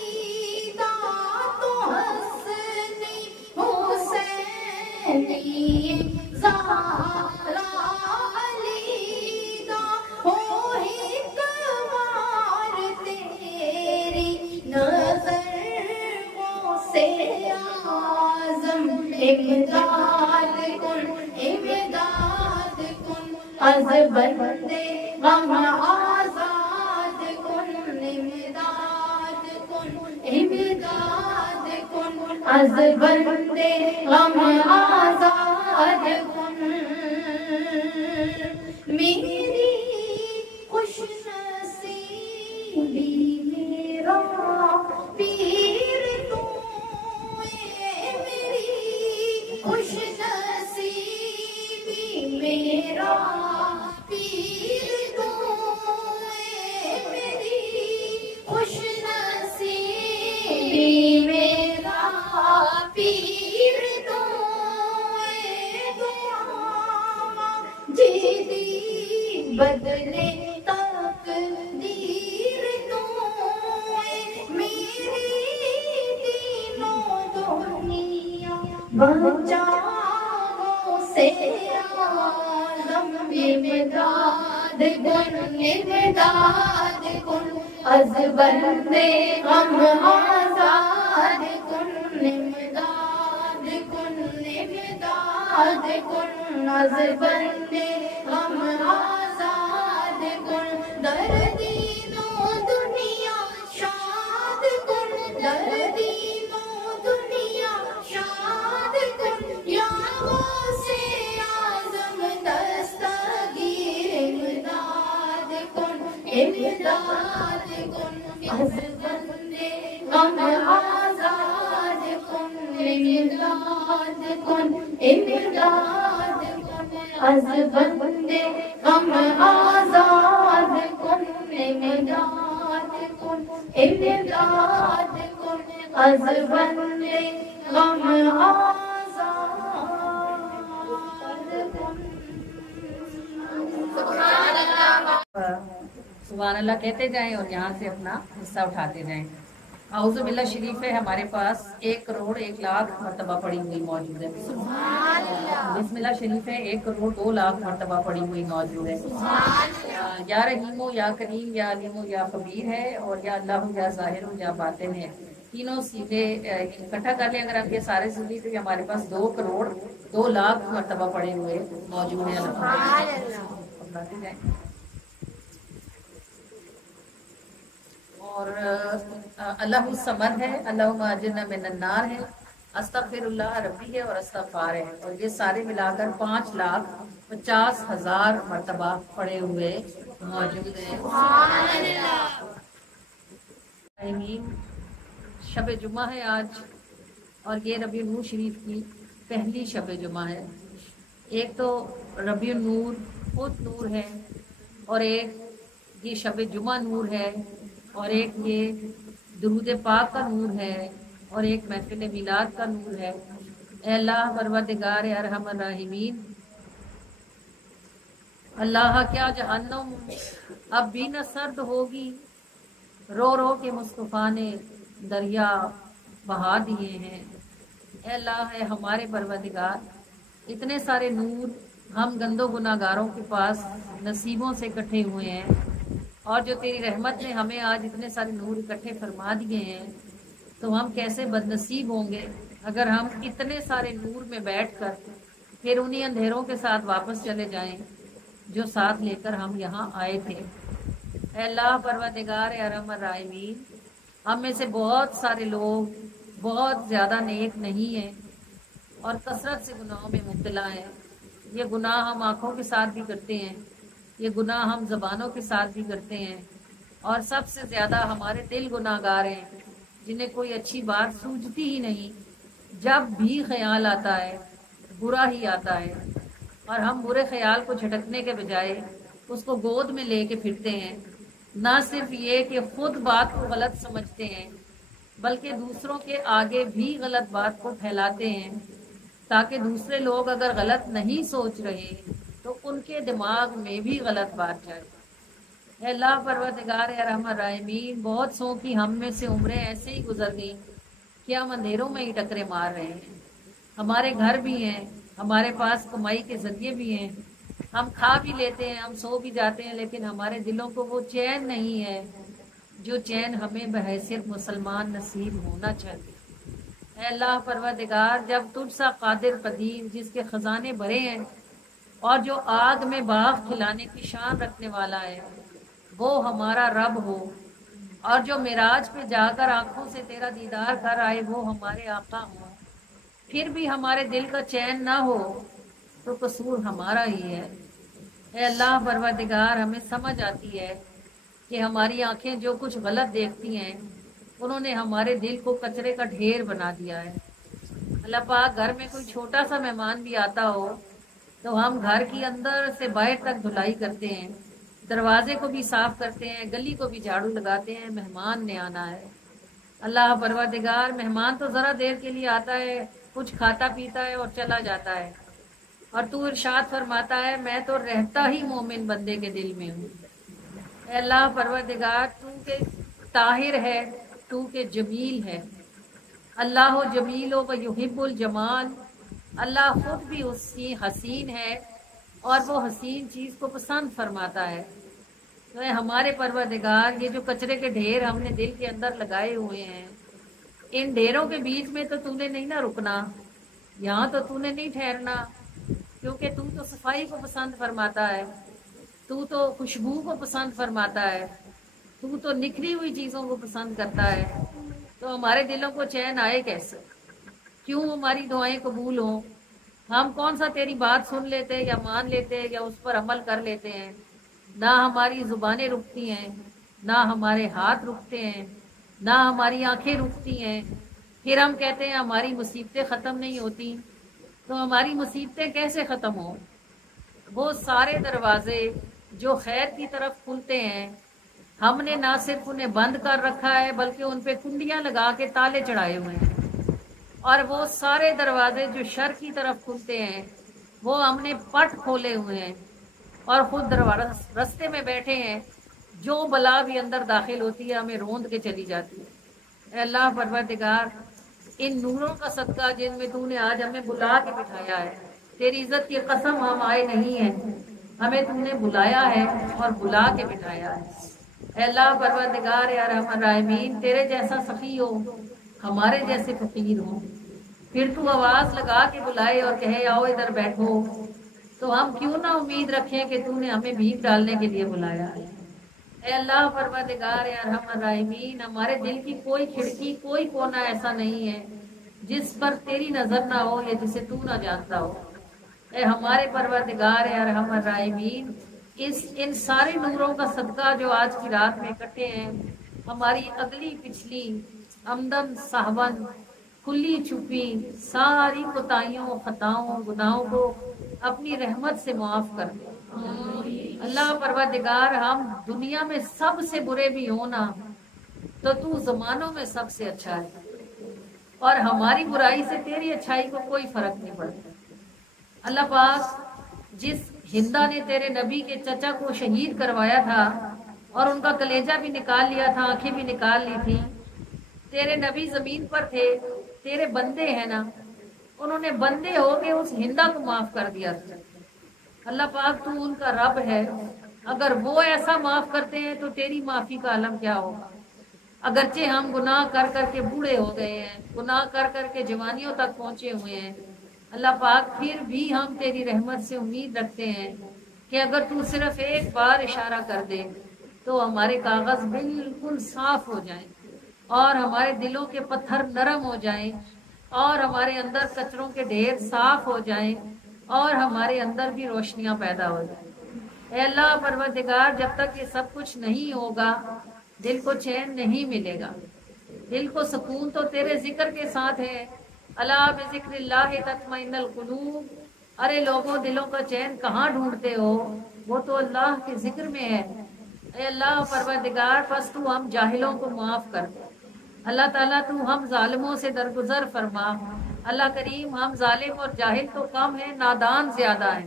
دا تو حسنی حسینی زہرا علی دا ہو حکمار تیری نظر سے اعظم امداد کن از بندے غم آزاد کن امداد کن از بندے غم آزاد کن میری خوش نصیبی میرا پیر تو خوش نصیبی میرا پیر تو میری خوش نصیبی میرا پیر تو جیدی بدلے تقدیر تو میری تینوں دنیا بچاؤ سے اعظم امداد کن از بندے غم آزاد کن امداد کن از بندے غم آزاد کن دردینوں دنیا شاد کن دردینوں دنیا شاد کن یا غوث اعظم دستگیر امداد کن از بندے غم آزاد کن امداد کن از بندے غم آزاد کن امداد کن از بندے غم آزاد کن. سبحان اللہ کہتے جائیں اور یہاں سے اپنا حصہ اٹھاتے جائیں. اعوذ باللہ شریف ہے ہمارے پاس 1,01,00,000 مرتبہ پڑھی ہوئی موجود ہے. بسم اللہ شریف ہے 1,02,00,000 مرتبہ پڑھی ہوئی موجود ہے. یا رحیم و یا کریم یا علیم و یا خبیر ہے اور یا اللہ یا ظاہر و یا باطن ہے. تینوں سیدھے اکٹھا کر لیں اگر آپ یہ سارے سیدھے تو ہمارے پاس 2,02,00,000 مرتبہ پڑے ہوئے موجود ہیں. الحمدللہ جائیں. اور اللہ الصمد ہے، اللہم اجرنا من النار ہے، استغفر اللہ ربی ہے اور استغفار ہے. اور یہ سارے ملا کر 5,50,000 مرتبہ پڑے ہوئے موجود ہیں. آمین. شب جمعہ ہے آج اور یہ ربیع النور شریف کی پہلی شب جمعہ ہے. ایک تو ربیع النور خود نور ہے اور ایک یہ شب جمعہ نور ہے اور ایک یہ درود پاک کا نور ہے اور ایک محفل میلاد کا نور ہے. اے اللہ پروردگار ارحم الراحمین، اللہ کیا جہنم اب بھی نہ سرد ہوگی، رو رو کے مصطفیٰ نے دریا بہا دیے ہیں. اے اللہ ہے ہمارے پروردگار، اتنے سارے نور ہم گندوں گناہ گاروں کے پاس نصیبوں سے اکٹھے ہوئے ہیں اور جو تیری رحمت نے ہمیں آج اتنے سارے نور اکٹھے فرما دیے ہیں تو ہم کیسے بد نصیب ہوں گے اگر ہم اتنے سارے نور میں بیٹھ کر پھر انہی اندھیروں کے ساتھ واپس چلے جائیں جو ساتھ لے کر ہم یہاں آئے تھے. اے اللہ پروردگار ارحم الراحمین، ہم میں سے بہت سارے لوگ بہت زیادہ نیک نہیں ہیں اور کثرت سے گناہوں میں مبتلا ہیں. یہ گناہ ہم آنکھوں کے ساتھ بھی کرتے ہیں، یہ گناہ ہم زبانوں کے ساتھ بھی کرتے ہیں اور سب سے زیادہ ہمارے دل گناہ گار ہیں جنہیں کوئی اچھی بات سوجتی ہی نہیں. جب بھی خیال آتا ہے برا ہی آتا ہے اور ہم برے خیال کو جھٹکنے کے بجائے اس کو گود میں لے کے پھرتے ہیں. نہ صرف یہ کہ خود بات کو غلط سمجھتے ہیں بلکہ دوسروں کے آگے بھی غلط بات کو پھیلاتے ہیں تاکہ دوسرے لوگ اگر غلط نہیں سوچ رہے تو ان کے دماغ میں بھی غلط بات جائے۔ اے اللہ پروردگار ارحم الراحمین، بہت سو کی ہم میں سے عمریں ایسے ہی گزر گئیں کہ ہم اندھیروں میں ہی ٹکرے مار رہے ہیں۔ ہمارے گھر بھی ہیں، ہمارے پاس کمائی کے ذریعے بھی ہیں، ہم کھا بھی لیتے ہیں، ہم سو بھی جاتے ہیں، لیکن ہمارے دلوں کو وہ چین نہیں ہے جو چین ہمیں بحیثیت مسلمان نصیب ہونا چاہیے۔ اے اللہ پروردگار، جب تجھ سا قادر قدیر جس کے خزانے بھرے ہیں اور جو آگ میں باغ کھلانے کی شان رکھنے والا ہے وہ ہمارا رب ہو، اور جو معراج پہ جا کر آنکھوں سے تیرا دیدار کر آئے وہ ہمارے آقا ہوں، پھر بھی ہمارے دل کا چین نہ ہو تو قصور ہمارا ہی ہے۔ اے اللہ پروردگار، ہمیں سمجھ آتی ہے کہ ہماری آنکھیں جو کچھ غلط دیکھتی ہیں انہوں نے ہمارے دل کو کچرے کا ڈھیر بنا دیا ہے۔ اللہ پاک، گھر میں کوئی چھوٹا سا مہمان بھی آتا ہو تو ہم گھر کی اندر سے باہر تک دھلائی کرتے ہیں، دروازے کو بھی صاف کرتے ہیں، گلی کو بھی جھاڑو لگاتے ہیں، مہمان نے آنا ہے۔ اللہ پروردگار، مہمان تو ذرا دیر کے لیے آتا ہے، کچھ کھاتا پیتا ہے اور چلا جاتا ہے، اور تو ارشاد فرماتا ہے میں تو رہتا ہی مومن بندے کے دل میں ہوں۔ اے اللہ پروردگار، تو کہ طاہر ہے، تو کہ جمیل ہے، اللہ جمیل و یحب الجمال، اللہ خود بھی اس کی حسین ہے اور وہ حسین چیز کو پسند فرماتا ہے۔ تو اے ہمارے پروردگار، یہ جو کچرے کے ڈھیر ہم نے دل کے اندر لگائے ہوئے ہیں، ان ڈھیروں کے بیچ میں تو نے نہیں نہ رکنا، یہاں تو نے نہیں ٹھہرنا، کیونکہ تو صفائی کو پسند فرماتا ہے، تو خوشبو کو پسند فرماتا ہے، تو نکلی ہوئی چیزوں کو پسند کرتا ہے۔ تو ہمارے دلوں کو چین آئے کیسے؟ کیوں ہماری دعائیں قبول ہوں؟ ہم کون سا تیری بات سن لیتے یا مان لیتے یا اس پر عمل کر لیتے ہیں؟ نہ ہماری زبانیں رکتی ہیں، نہ ہمارے ہاتھ رکتے ہیں، نہ ہماری آنکھیں رکتی ہیں، پھر ہم کہتے ہیں ہماری مصیبتیں ختم نہیں ہوتی۔ تو ہماری مصیبتیں کیسے ختم ہوں؟ وہ سارے دروازے جو خیر کی طرف کھلتے ہیں ہم نے نہ صرف انہیں بند کر رکھا ہے بلکہ ان پہ کنڈیاں لگا کے تالے چڑھائے ہوئے ہیں، اور وہ سارے دروازے جو شر کی طرف کھلتے ہیں وہ ہم نے پٹ کھولے ہوئے ہیں اور خود رستے میں بیٹھے ہیں، جو بلا بھی اندر داخل ہوتی ہے ہمیں روند کے چلی جاتی ہے۔ اے اللہ پروردگار، ان نوروں کا صدقہ جن میں تو نے آج ہمیں بلا کے بٹھایا ہے، تیری عزت کی قسم ہم آئے نہیں ہیں، ہمیں تو نے بلایا ہے اور بلا کے بٹھایا ہے۔ اے اللہ پروردگار یا ارحم الراحمین، تیرے جیسا سخی ہو، ہمارے جیسے فقیر ہو، پھر تو آواز لگا کے بلائے اور کہے آؤ ادھر بیٹھو، تو ہم کیوں نہ امید رکھیں کہ تو نے ہمیں بھیک ڈالنے کے لیے بلایا ہے۔ اے اللہ پروردگار یا ارحم الراحمین، ہمارے دل کی کوئی کھڑکی، کوئی کونا ایسا نہیں ہے جس پر تیری نظر نہ ہو یا جسے تو نہ جانتا ہو۔ اے ہمارے پروردگار یا ارحم الراحمین، ان سارے نوروں کا صدقہ جو آج کی رات میں اکٹھے ہیں، ہماری اگلی پچھلی آمدن صاحبن کھلی چھپی ساری کوتاہیوں خطاؤں گناہوں کو اپنی رحمت سے معاف کر دے۔ اللہ پروردگار، ہم دنیا میں سب سے برے بھی ہوں نا تو زمانوں میں سب سے اچھا ہے، اور ہماری برائی سے تیری اچھائی کو کوئی فرق نہیں پڑتا۔ اللہ پاک، جس ہندا نے تیرے نبی کے چچا کو شہید کروایا تھا اور ان کا کلیجہ بھی نکال لیا تھا، آنکھیں بھی نکال لی تھی، تیرے نبی زمین پر تھے، تیرے بندے ہیں نا، انہوں نے بندے ہو کے اس ہندا کو معاف کر دیا تھا۔ اللہ پاک، تو ان کا رب ہے، اگر وہ ایسا معاف کرتے ہیں تو تیری معافی کا عالم کیا ہوگا۔ اگرچہ ہم گناہ کر کر کے بوڑھے ہو گئے ہیں، گناہ کر کر کے جوانیوں تک پہنچے ہوئے ہیں، اللہ پاک پھر بھی ہم تیری رحمت سے امید رکھتے ہیں کہ اگر تو صرف ایک بار اشارہ کر دے تو ہمارے کاغذ بالکل صاف ہو جائیں اور ہمارے دلوں کے پتھر نرم ہو جائیں اور ہمارے اندر کچروں کے ڈھیر صاف ہو جائیں اور ہمارے اندر بھی روشنیاں پیدا ہو جائیں۔ اے اللہ پروردگار، جب تک یہ سب کچھ نہیں ہوگا دل کو چین نہیں ملے گا، دل کو سکون تو تیرے ذکر کے ساتھ ہے۔ اللہ بذکر اللہ تطمئن القلوب، ارے لوگوں دلوں کا چین کہاں ڈھونڈتے ہو؟ وہ تو اللہ کے ذکر میں ہے۔ اے اللہ پروردگار، پس تو ہم جاہلوں کو معاف کر دے، اللہ تعالیٰ تو ہم ظالموں سے درگزر فرما۔ اللہ کریم ہم ظالم اور جاہل تو کم ہیں، نادان زیادہ ہیں،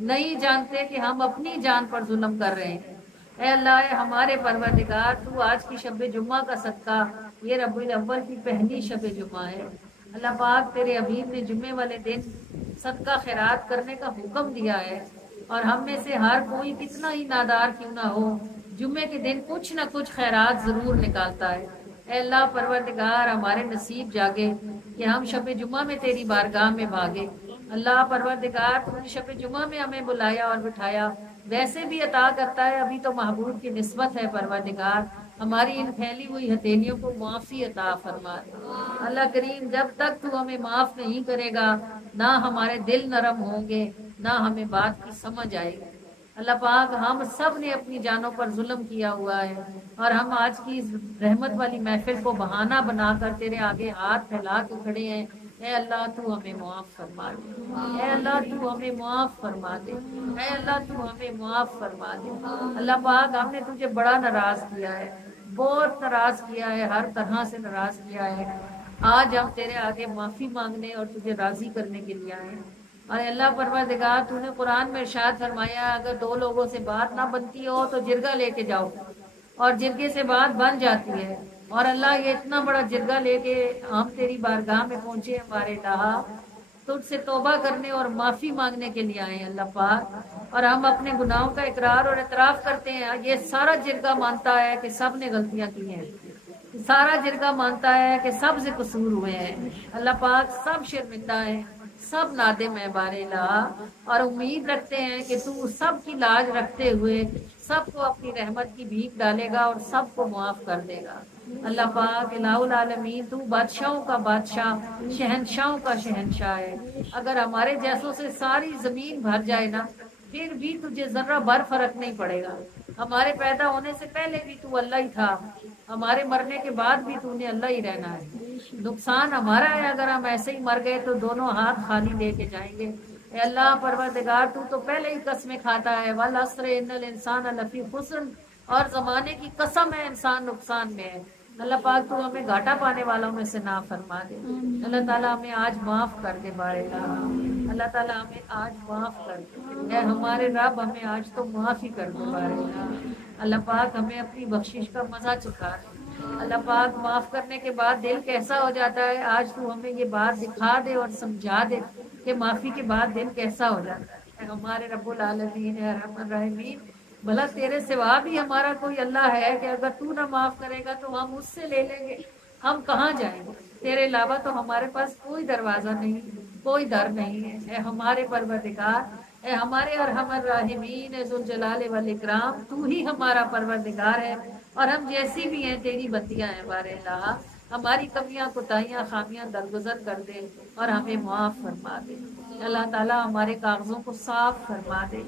نہیں جانتے کہ ہم اپنی جان پر ظلم کر رہے ہیں۔ اے اللہ اے ہمارے پروردگار، تو آج کی شب جمعہ کا صدقہ، یہ ربیع الاول کی پہلی شب جمعہ ہے، اللہ پاک تیرے حبیب نے جمعے والے دن صدقہ خیرات کرنے کا حکم دیا ہے، اور ہم میں سے ہر کوئی کتنا ہی نادار کیوں نہ ہو، جمعے کے دن کچھ نہ کچھ خیرات ضرور نکالتا ہے۔ اے اللہ پروردگار ہمارے نصیب جاگے کہ ہم شب جمعہ میں تیری بارگاہ میں بھاگے۔ اللہ پروردگار تو نے شب جمعہ میں ہمیں بلایا اور بٹھایا، ویسے بھی عطا کرتا ہے، ابھی تو محبوب کی نسبت ہے پروردگار، ہماری ان پھیلی ہوئی ہتھیلیوں کو معافی عطا فرما دے۔ اللہ کریم جب تک تو ہمیں معاف نہیں کرے گا، نہ ہمارے دل نرم ہوں گے، نہ ہمیں بات کی سمجھ آئے گی۔ اللہ پاک ہم سب نے اپنی جانوں پر ظلم کیا ہوا ہے، اور ہم آج کی اس رحمت والی محفل کو بہانہ بنا کر تیرے آگے ہاتھ پھیلا کے کھڑے ہیں۔ اے اللہ تو ہمیں معاف فرما دے، اے اللہ تو ہمیں معاف فرما دے، اے اللہ تو ہمیں معاف فرما دے۔ اللہ پاک ہم نے تجھے بڑا ناراض کیا ہے، بہت ناراض کیا ہے، ہر طرح سے ناراض کیا ہے۔ آج ہم تیرے آگے معافی مانگنے اور تجھے راضی کرنے کے لیے آئے ہیں۔ اور اللہ پروردگار تو نے قرآن میں ارشاد فرمایا، اگر دو لوگوں سے بات نہ بنتی ہو تو جرگہ لے کے جاؤ، اور جرگے سے بات بن جاتی ہے۔ اور اللہ یہ اتنا بڑا جرگہ لے کے ہم تیری بارگاہ میں پہنچے ہمارے الہ، تجھ سے توبہ کرنے اور معافی مانگنے کے لیے آئے ہیں اللہ پاک، اور ہم اپنے گناہوں کا اقرار اور اعتراف کرتے ہیں۔ یہ سارا جرگہ مانتا ہے کہ سب نے غلطیاں کی ہیں، سارا جرگہ مانتا ہے کہ سب سے قصور ہوئے ہیں، اللہ پاک سب شرمندہ ہیں، سب نادم ہے بارے الہ، اور امید رکھتے ہیں کہ تو سب کی لاج رکھتے ہوئے سب کو اپنی رحمت کی بھیک ڈالے گا اور سب کو معاف کر دے گا۔ اللہ پاک الہ العالمین تو بادشاہوں کا بادشاہ، شہنشاہوں کا شہنشاہ ہے۔ اگر ہمارے جیسوں سے ساری زمین بھر جائے نا، پھر بھی تجھے ذرہ بھر فرق نہیں پڑے گا۔ ہمارے پیدا ہونے سے پہلے بھی تو اللہ ہی تھا، ہمارے مرنے کے بعد بھی تو نے اللہ ہی رہنا ہے۔ نقصان ہمارا ہے اگر ہم ایسے ہی مر گئے تو دونوں ہاتھ خالی لے کے جائیں گے۔ اے اللہ پروردگار تو پہلے ہی قسمیں کھاتا ہے، والعصر ان الانسان لفی خسر، اور زمانے کی قسم ہے انسان نقصان میں ہے۔ اللہ پاک تو ہمیں گھاٹا پانے والوں میں سے نہ فرما دے۔ اللہ تعالیٰ ہمیں آج معاف کر دے بارے الہ، اللہ تعالیٰ ہمیں آج معاف کر دے، اے ہمارے رب ہمیں آج تو معافی کر دے بارے الہ۔ اللہ پاک ہمیں اپنی بخشش کا مزہ چکھا دے۔ اللہ پاک معاف کرنے کے بعد دل کیسا ہو جاتا ہے، آج تو ہمیں یہ بات دکھا دے اور سمجھا دے کہ معافی کے بعد دل کیسا ہو جاتا ہے۔ اے ہمارے رب العالمین، اے ارحم الراحمین، بھلا تیرے سوا بھی ہمارا کوئی اللہ ہے کہ اگر تو نہ معاف کرے گا تو ہم اس سے لے لیں گے؟ ہم کہاں جائیں گے؟ تیرے علاوہ تو ہمارے پاس کوئی دروازہ نہیں، کوئی در نہیں ہے۔ اے ہمارے پروردگار، اے ہمارے ارحم الراحمین، اے ذوالجلال والاکرام، تو ہی ہمارا پروردگار ہے، اور ہم جیسی بھی ہیں تیری بندیاں ہیں بارے الہ۔ ہماری کمیاں کوتاہیاں خامیاں درگزر کر دے اور ہمیں معاف فرما دے۔ اللہ تعالیٰ ہمارے کاغذوں کو صاف فرما دے،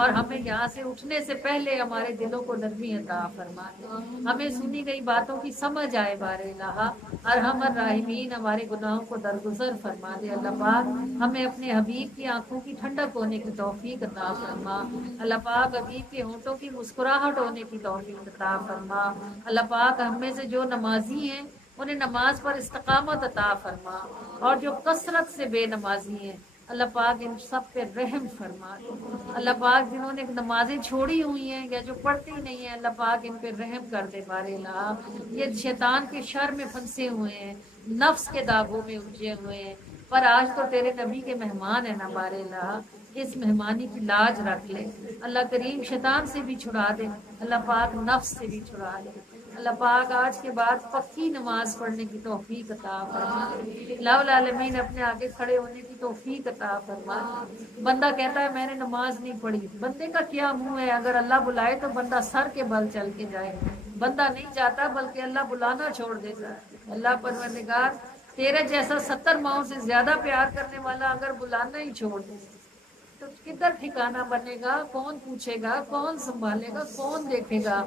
اور ہمیں یہاں سے اٹھنے سے پہلے ہمارے دلوں کو نرمی عطا فرما دے، ہمیں سنی گئی باتوں کی سمجھ آئے بارے الہ۔ ارحم الراحمین ہمارے گناہوں کو درگزر فرما دے۔ اللہ پاک ہمیں اپنے حبیب کی آنکھوں کی ٹھنڈک ہونے کی توفیق عطا فرما۔ اللہ پاک حبیب کے ہونٹوں کی مسکراہٹ ہونے کی توفیق عطا فرما۔ اللہ پاک ہم میں سے جو نمازی ہیں انہیں نماز پر استقامت عطا فرما، اور جو کثرت سے بے نمازی ہیں اللہ پاک ان سب پہ رحم فرما دے۔ اللہ پاک جنہوں نے نمازیں چھوڑی ہوئی ہیں یا جو پڑھتی نہیں ہیں اللہ پاک ان پہ رحم کر دے بارے الہ۔ یہ شیطان کے شر میں پھنسے ہوئے ہیں، نفس کے داغوں میں الجھے ہوئے ہیں، پر آج تو تیرے نبی کے مہمان ہیں نا بارے الہ، اس مہمانی کی لاج رکھ لے۔ اللہ کریم شیطان سے بھی چھڑا دے، اللہ پاک نفس سے بھی چھڑا دے۔ اللہ پاک آج کے بعد پکی نماز پڑھنے کی توفیق عطا فرما۔ الہ العالمین اپنے آگے کھڑے ہونے کی توفیق عطا فرما۔ بندہ کہتا ہے میں نے نماز نہیں پڑھی، بندے کا کیا منہ ہے؟ اگر اللہ بلائے تو بندہ سر کے بل چل کے جائے، بندہ نہیں جاتا بلکہ اللہ بلانا چھوڑ دیتا ہے۔ اللہ پروردگار تیرے جیسا 70 ماؤں سے زیادہ پیار کرنے والا اگر بلانا ہی چھوڑ دے تو کدھر ٹھکانہ بنے گا؟ کون پوچھے گا؟ کون سنبھالے گا؟ کون دیکھے گا؟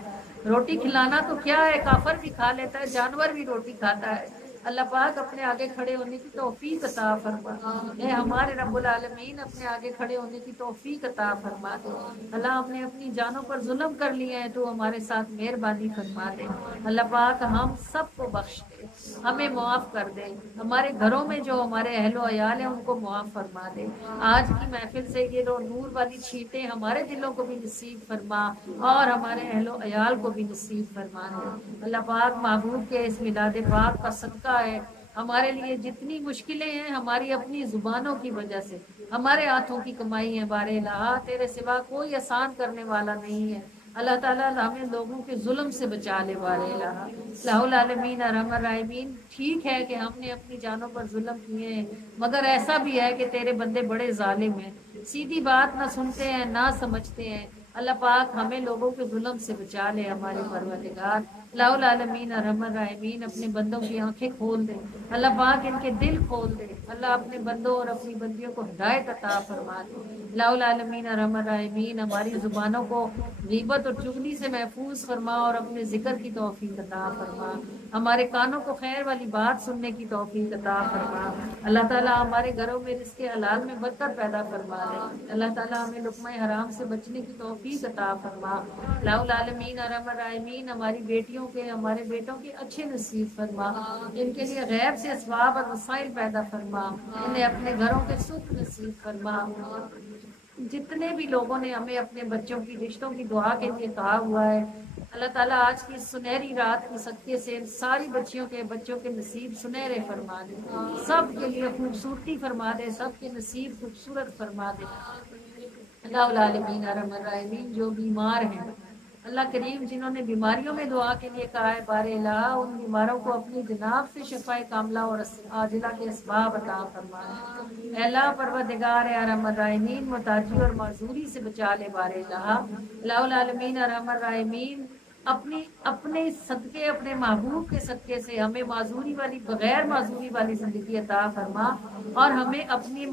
روٹی کھلانا تو کیا ہے، کافر بھی کھا لیتا ہے، جانور بھی روٹی کھاتا ہے۔ اللہ پاک اپنے آگے کھڑے ہونے کی توفیق عطا فرما۔ اے ہمارے رب العالمین اپنے آگے کھڑے ہونے کی توفیق عطا فرما دے۔ اللہ ہم نے اپنی جانوں پر ظلم کر لیے ہیں، تو ہمارے ساتھ مہربانی فرما دے۔ اللہ پاک ہم سب کو بخش دے۔ دے، ہمیں معاف کر دے، ہمارے گھروں میں جو ہمارے اہل و عیال ہیں ان کو معاف فرما دے۔ آج کی محفل سے یہ نور والی چھینٹیں ہمارے دلوں کو بھی نصیب فرما اور ہمارے اہل و عیال کو بھی نصیب فرما دے۔ اللہ پاک محبوب کے اس میلاد پاک کا صدقہ ہے، ہمارے لیے جتنی مشکلیں ہیں ہماری اپنی زبانوں کی وجہ سے، ہمارے ہاتھوں کی کمائی ہے، بارے الہ تیرے سوا کوئی آسان کرنے والا نہیں ہے۔ اللہ تعالیٰ ہمیں لوگوں کے ظلم سے بچا لے، بارے الہ الہ العالمین ارحم الراحمین۔ ٹھیک ہے کہ ہم نے اپنی جانوں پر ظلم کیے ہیں، مگر ایسا بھی ہے کہ تیرے بندے بڑے ظالم ہیں، سیدھی بات نہ سنتے ہیں نہ سمجھتے ہیں۔ اللہ پاک ہمیں لوگوں کے ظلم سے بچا لے ہمارے پروردگار۔ الہ العالمین ارحم الراحمین اپنے بندوں کی آنکھیں کھول دے، اللہ پاک ان کے دل کھول دے، اللہ اپنے بندوں اور اپنی بندیوں کو ہدایت عطا فرما دے۔ الہ العالمین ارحم الراحمین ہماری زبانوں کو غیبت اور چغلی سے محفوظ فرما اور اپنے ذکر کی توفیق عطا فرما، ہمارے کانوں کو خیر والی بات سننے کی توفیق عطا فرما۔ اللہ تعالیٰ ہمارے گھروں میں رزق حلال میں برکت پیدا فرما دے، اللہ تعالیٰ ہمیں لقمہ حرام سے بچنے کی توفیق عطا فرما۔ الہ العالمین ارحم الراحمین ہماری بیٹیوں کے ہمارے بیٹوں کے اچھے نصیب فرما، ان کے لیے غیب سے اسباب اور وسائل پیدا فرما، انہیں اپنے گھروں کے سکھ نصیب فرما۔ جتنے بھی لوگوں نے ہمیں اپنے بچوں کی رشتوں کی دعا کے لیے کہا ہوا ہے، اللہ تعالیٰ آج کی سنہری رات کی صدقے سے ان ساری بچیوں کے بچوں کے نصیب سنہرے فرما دے، سب کے لیے خوبصورتی فرما دے، سب کے نصیب خوبصورت فرما دے۔ اللہ العالمین ارحم الراحمین جو بیمار ہیں اللہ کریم، جنہوں نے بیماریوں میں دعا کے لیے کہا ہے، بار الہ ان بیماروں کو اپنی جناب سے شفاء کاملہ اور عاجلہ کے اسباب عطا فرما۔ اے اللہ پروردگار ارحم الراحمین محتاجی اور معذوری سے بچا لے، بار الہ الہ العالمین ارحم الراحمین اپنے صدقے اپنے محبوب کے صدقے سے ہمیں معذوری والی بغیر معذوری والی زندگی عطا فرما، اور ہمیں اپنی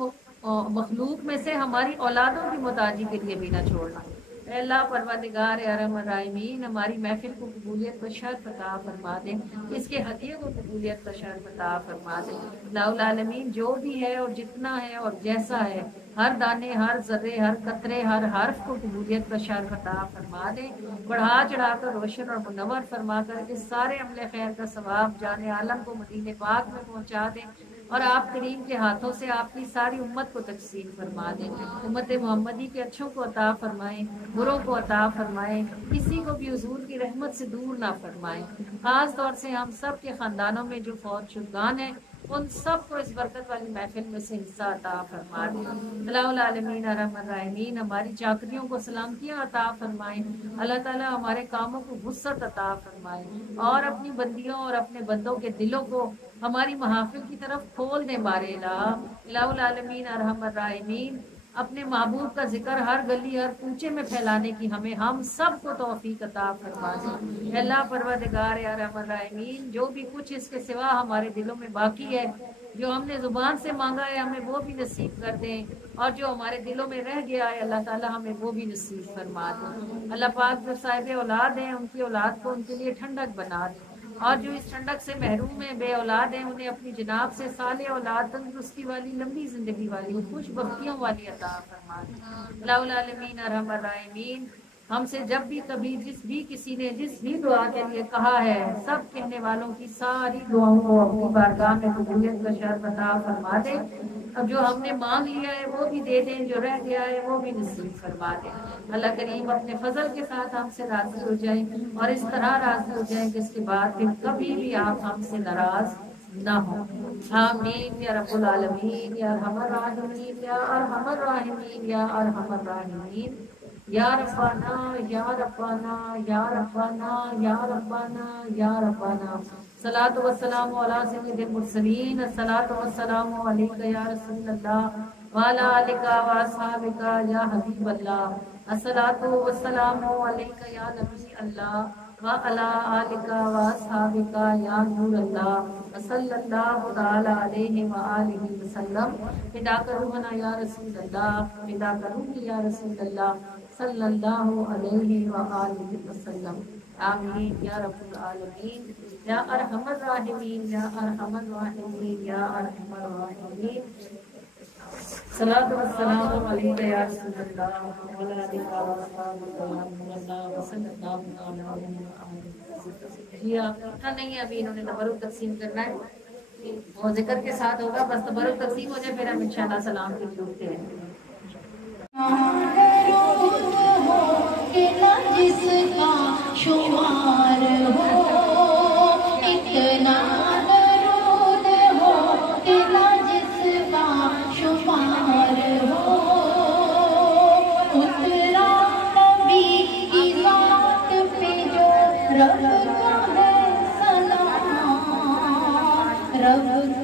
مخلوق میں سے ہماری اولادوں کی محتاجی کے لیے بھی نہ چھوڑنا۔ اے اللہ پروردگار ارحم الراحمین ہماری محفل کو قبولیت کا شرف عطا فرما دے، اس کے ہدیے کو قبولیت کا شرف عطا فرما دے۔ الہ العالمین جو بھی ہے اور جتنا ہے اور جیسا ہے، ہر دانے ہر ذرے ہر قطرے ہر حرف کو قبولیت کا شرف عطا فرما دے، بڑھا چڑھا کر روشن اور منور فرما کر اس سارے عمل خیر کا ثواب جان عالم کو مدینے پاک میں پہنچا دے، اور آپ کریم کے ہاتھوں سے آپ کی ساری امت کو تقسیم فرما دیں، امت محمدی کے اچھوں کو عطا فرمائیں، بروں کو عطا فرمائیں، کسی کو بھی حضور کی رحمت سے دور نہ فرمائیں۔ خاص طور سے ہم سب کے خاندانوں میں جو فوت شدگان ہیں ان سب کو اس برکت والی محفل میں سے حصہ عطا فرما دیں۔ الہ العالمین ارحم الراحمین ہماری چاکریوں کو سلامتیاں عطا فرمائیں، اللہ تعالیٰ ہمارے کاموں کو وسعت عطا فرمائیں، اور اپنی بندیوں اور اپنے بندوں کے دلوں کو ہماری محافل کی طرف کھول دیں، بارے الہ الہ العالمین ارحم الراحمین اپنے محبوب کا ذکر ہر گلی ہر کوچے میں پھیلانے کی ہم سب کو توفیق عطا فرما دیں۔ اللہ پروردگار ارحم الراحمین جو بھی کچھ اس کے سوا ہمارے دلوں میں باقی ہے، جو ہم نے زبان سے مانگا ہے ہمیں وہ بھی نصیب کر دیں، اور جو ہمارے دلوں میں رہ گیا ہے اللہ تعالیٰ ہمیں وہ بھی نصیب فرما دیں۔ اللہ پاک جو صاحب اولاد ہیں ان کی اولاد کو ان کے لیے ٹھنڈک بنا دیں، اور جو اس ٹھنڈک سے محروم ہیں بے اولاد ہیں انہیں اپنی جناب سے صالح اولاد تندرستی والی لمبی زندگی والی خوش بختیوں والی عطا فرما دیں۔ الہ العالمین ارحم الراحمین ہم سے جب بھی کبھی کسی نے جس بھی دعا کے لیے کہا ہے، سب کہنے والوں کی ساری دعاؤں کو اپنی بارگاہ میں قبولیت کا شرف عطا فرما دے، اب جو ہم نے مانگ لیا ہے وہ بھی دے دیں، جو رہ گیا ہے وہ بھی نصیب فرما دیں۔ اللہ کریم اپنے فضل کے ساتھ ہم سے راضی ہو جائیں، اور اس طرح راضی ہو جائیں کہ اس کے بعد پھر کبھی بھی آپ ہم سے ناراض نہ ہو۔ آمین یا رب العالمین یا ارحم الراحمین یا ارحم الراحمین یا ارحم الراحمین یا ربنا یا ربنا یا ربنا یا ربنا یا ربنا۔ الصلاۃ والسلام علی سید المرسلین، الصلاۃ والسلام علیک یا رسول اللہ وعلی آلک و اصحابک یا حبیب اللہ، الصلاۃ والسلام علیک یا نبی اللہ وعلی آلک و اصحابک یا نور اللہ، صلی اللہ تعالی علیہ وآلہ وسلم۔ فداک روحنا یا رسول اللہ، فداک روحی یا رسول اللہ، صلی اللہ علیہ وآلہ وسلم۔ آمین یا رب العالمین یا ارحم الراحمین یا ارحم الراحمین یا ارحم الراحمین۔ صلاۃ والسلام علیک یا رسول اللہ وعلی آلک و اصحابک یا نور اللہ، صلی اللہ علیہ وآلہ وسلم۔ جی آپ لکھا نہیں ہے ابھی انہوں نے تبرک تقسیم کرنا ہے اور ذکر کے ساتھ ہوگا بس تبرک تقسیم ہو جائے پھر ہم انشاءاللہ سلام کی ضرورت ہے جس کا شمار ہو اتنا درود ہو کہ نہ جس کا شمار ہو اترا نبی کی ذات پہ جو رب کا ہے سلام رب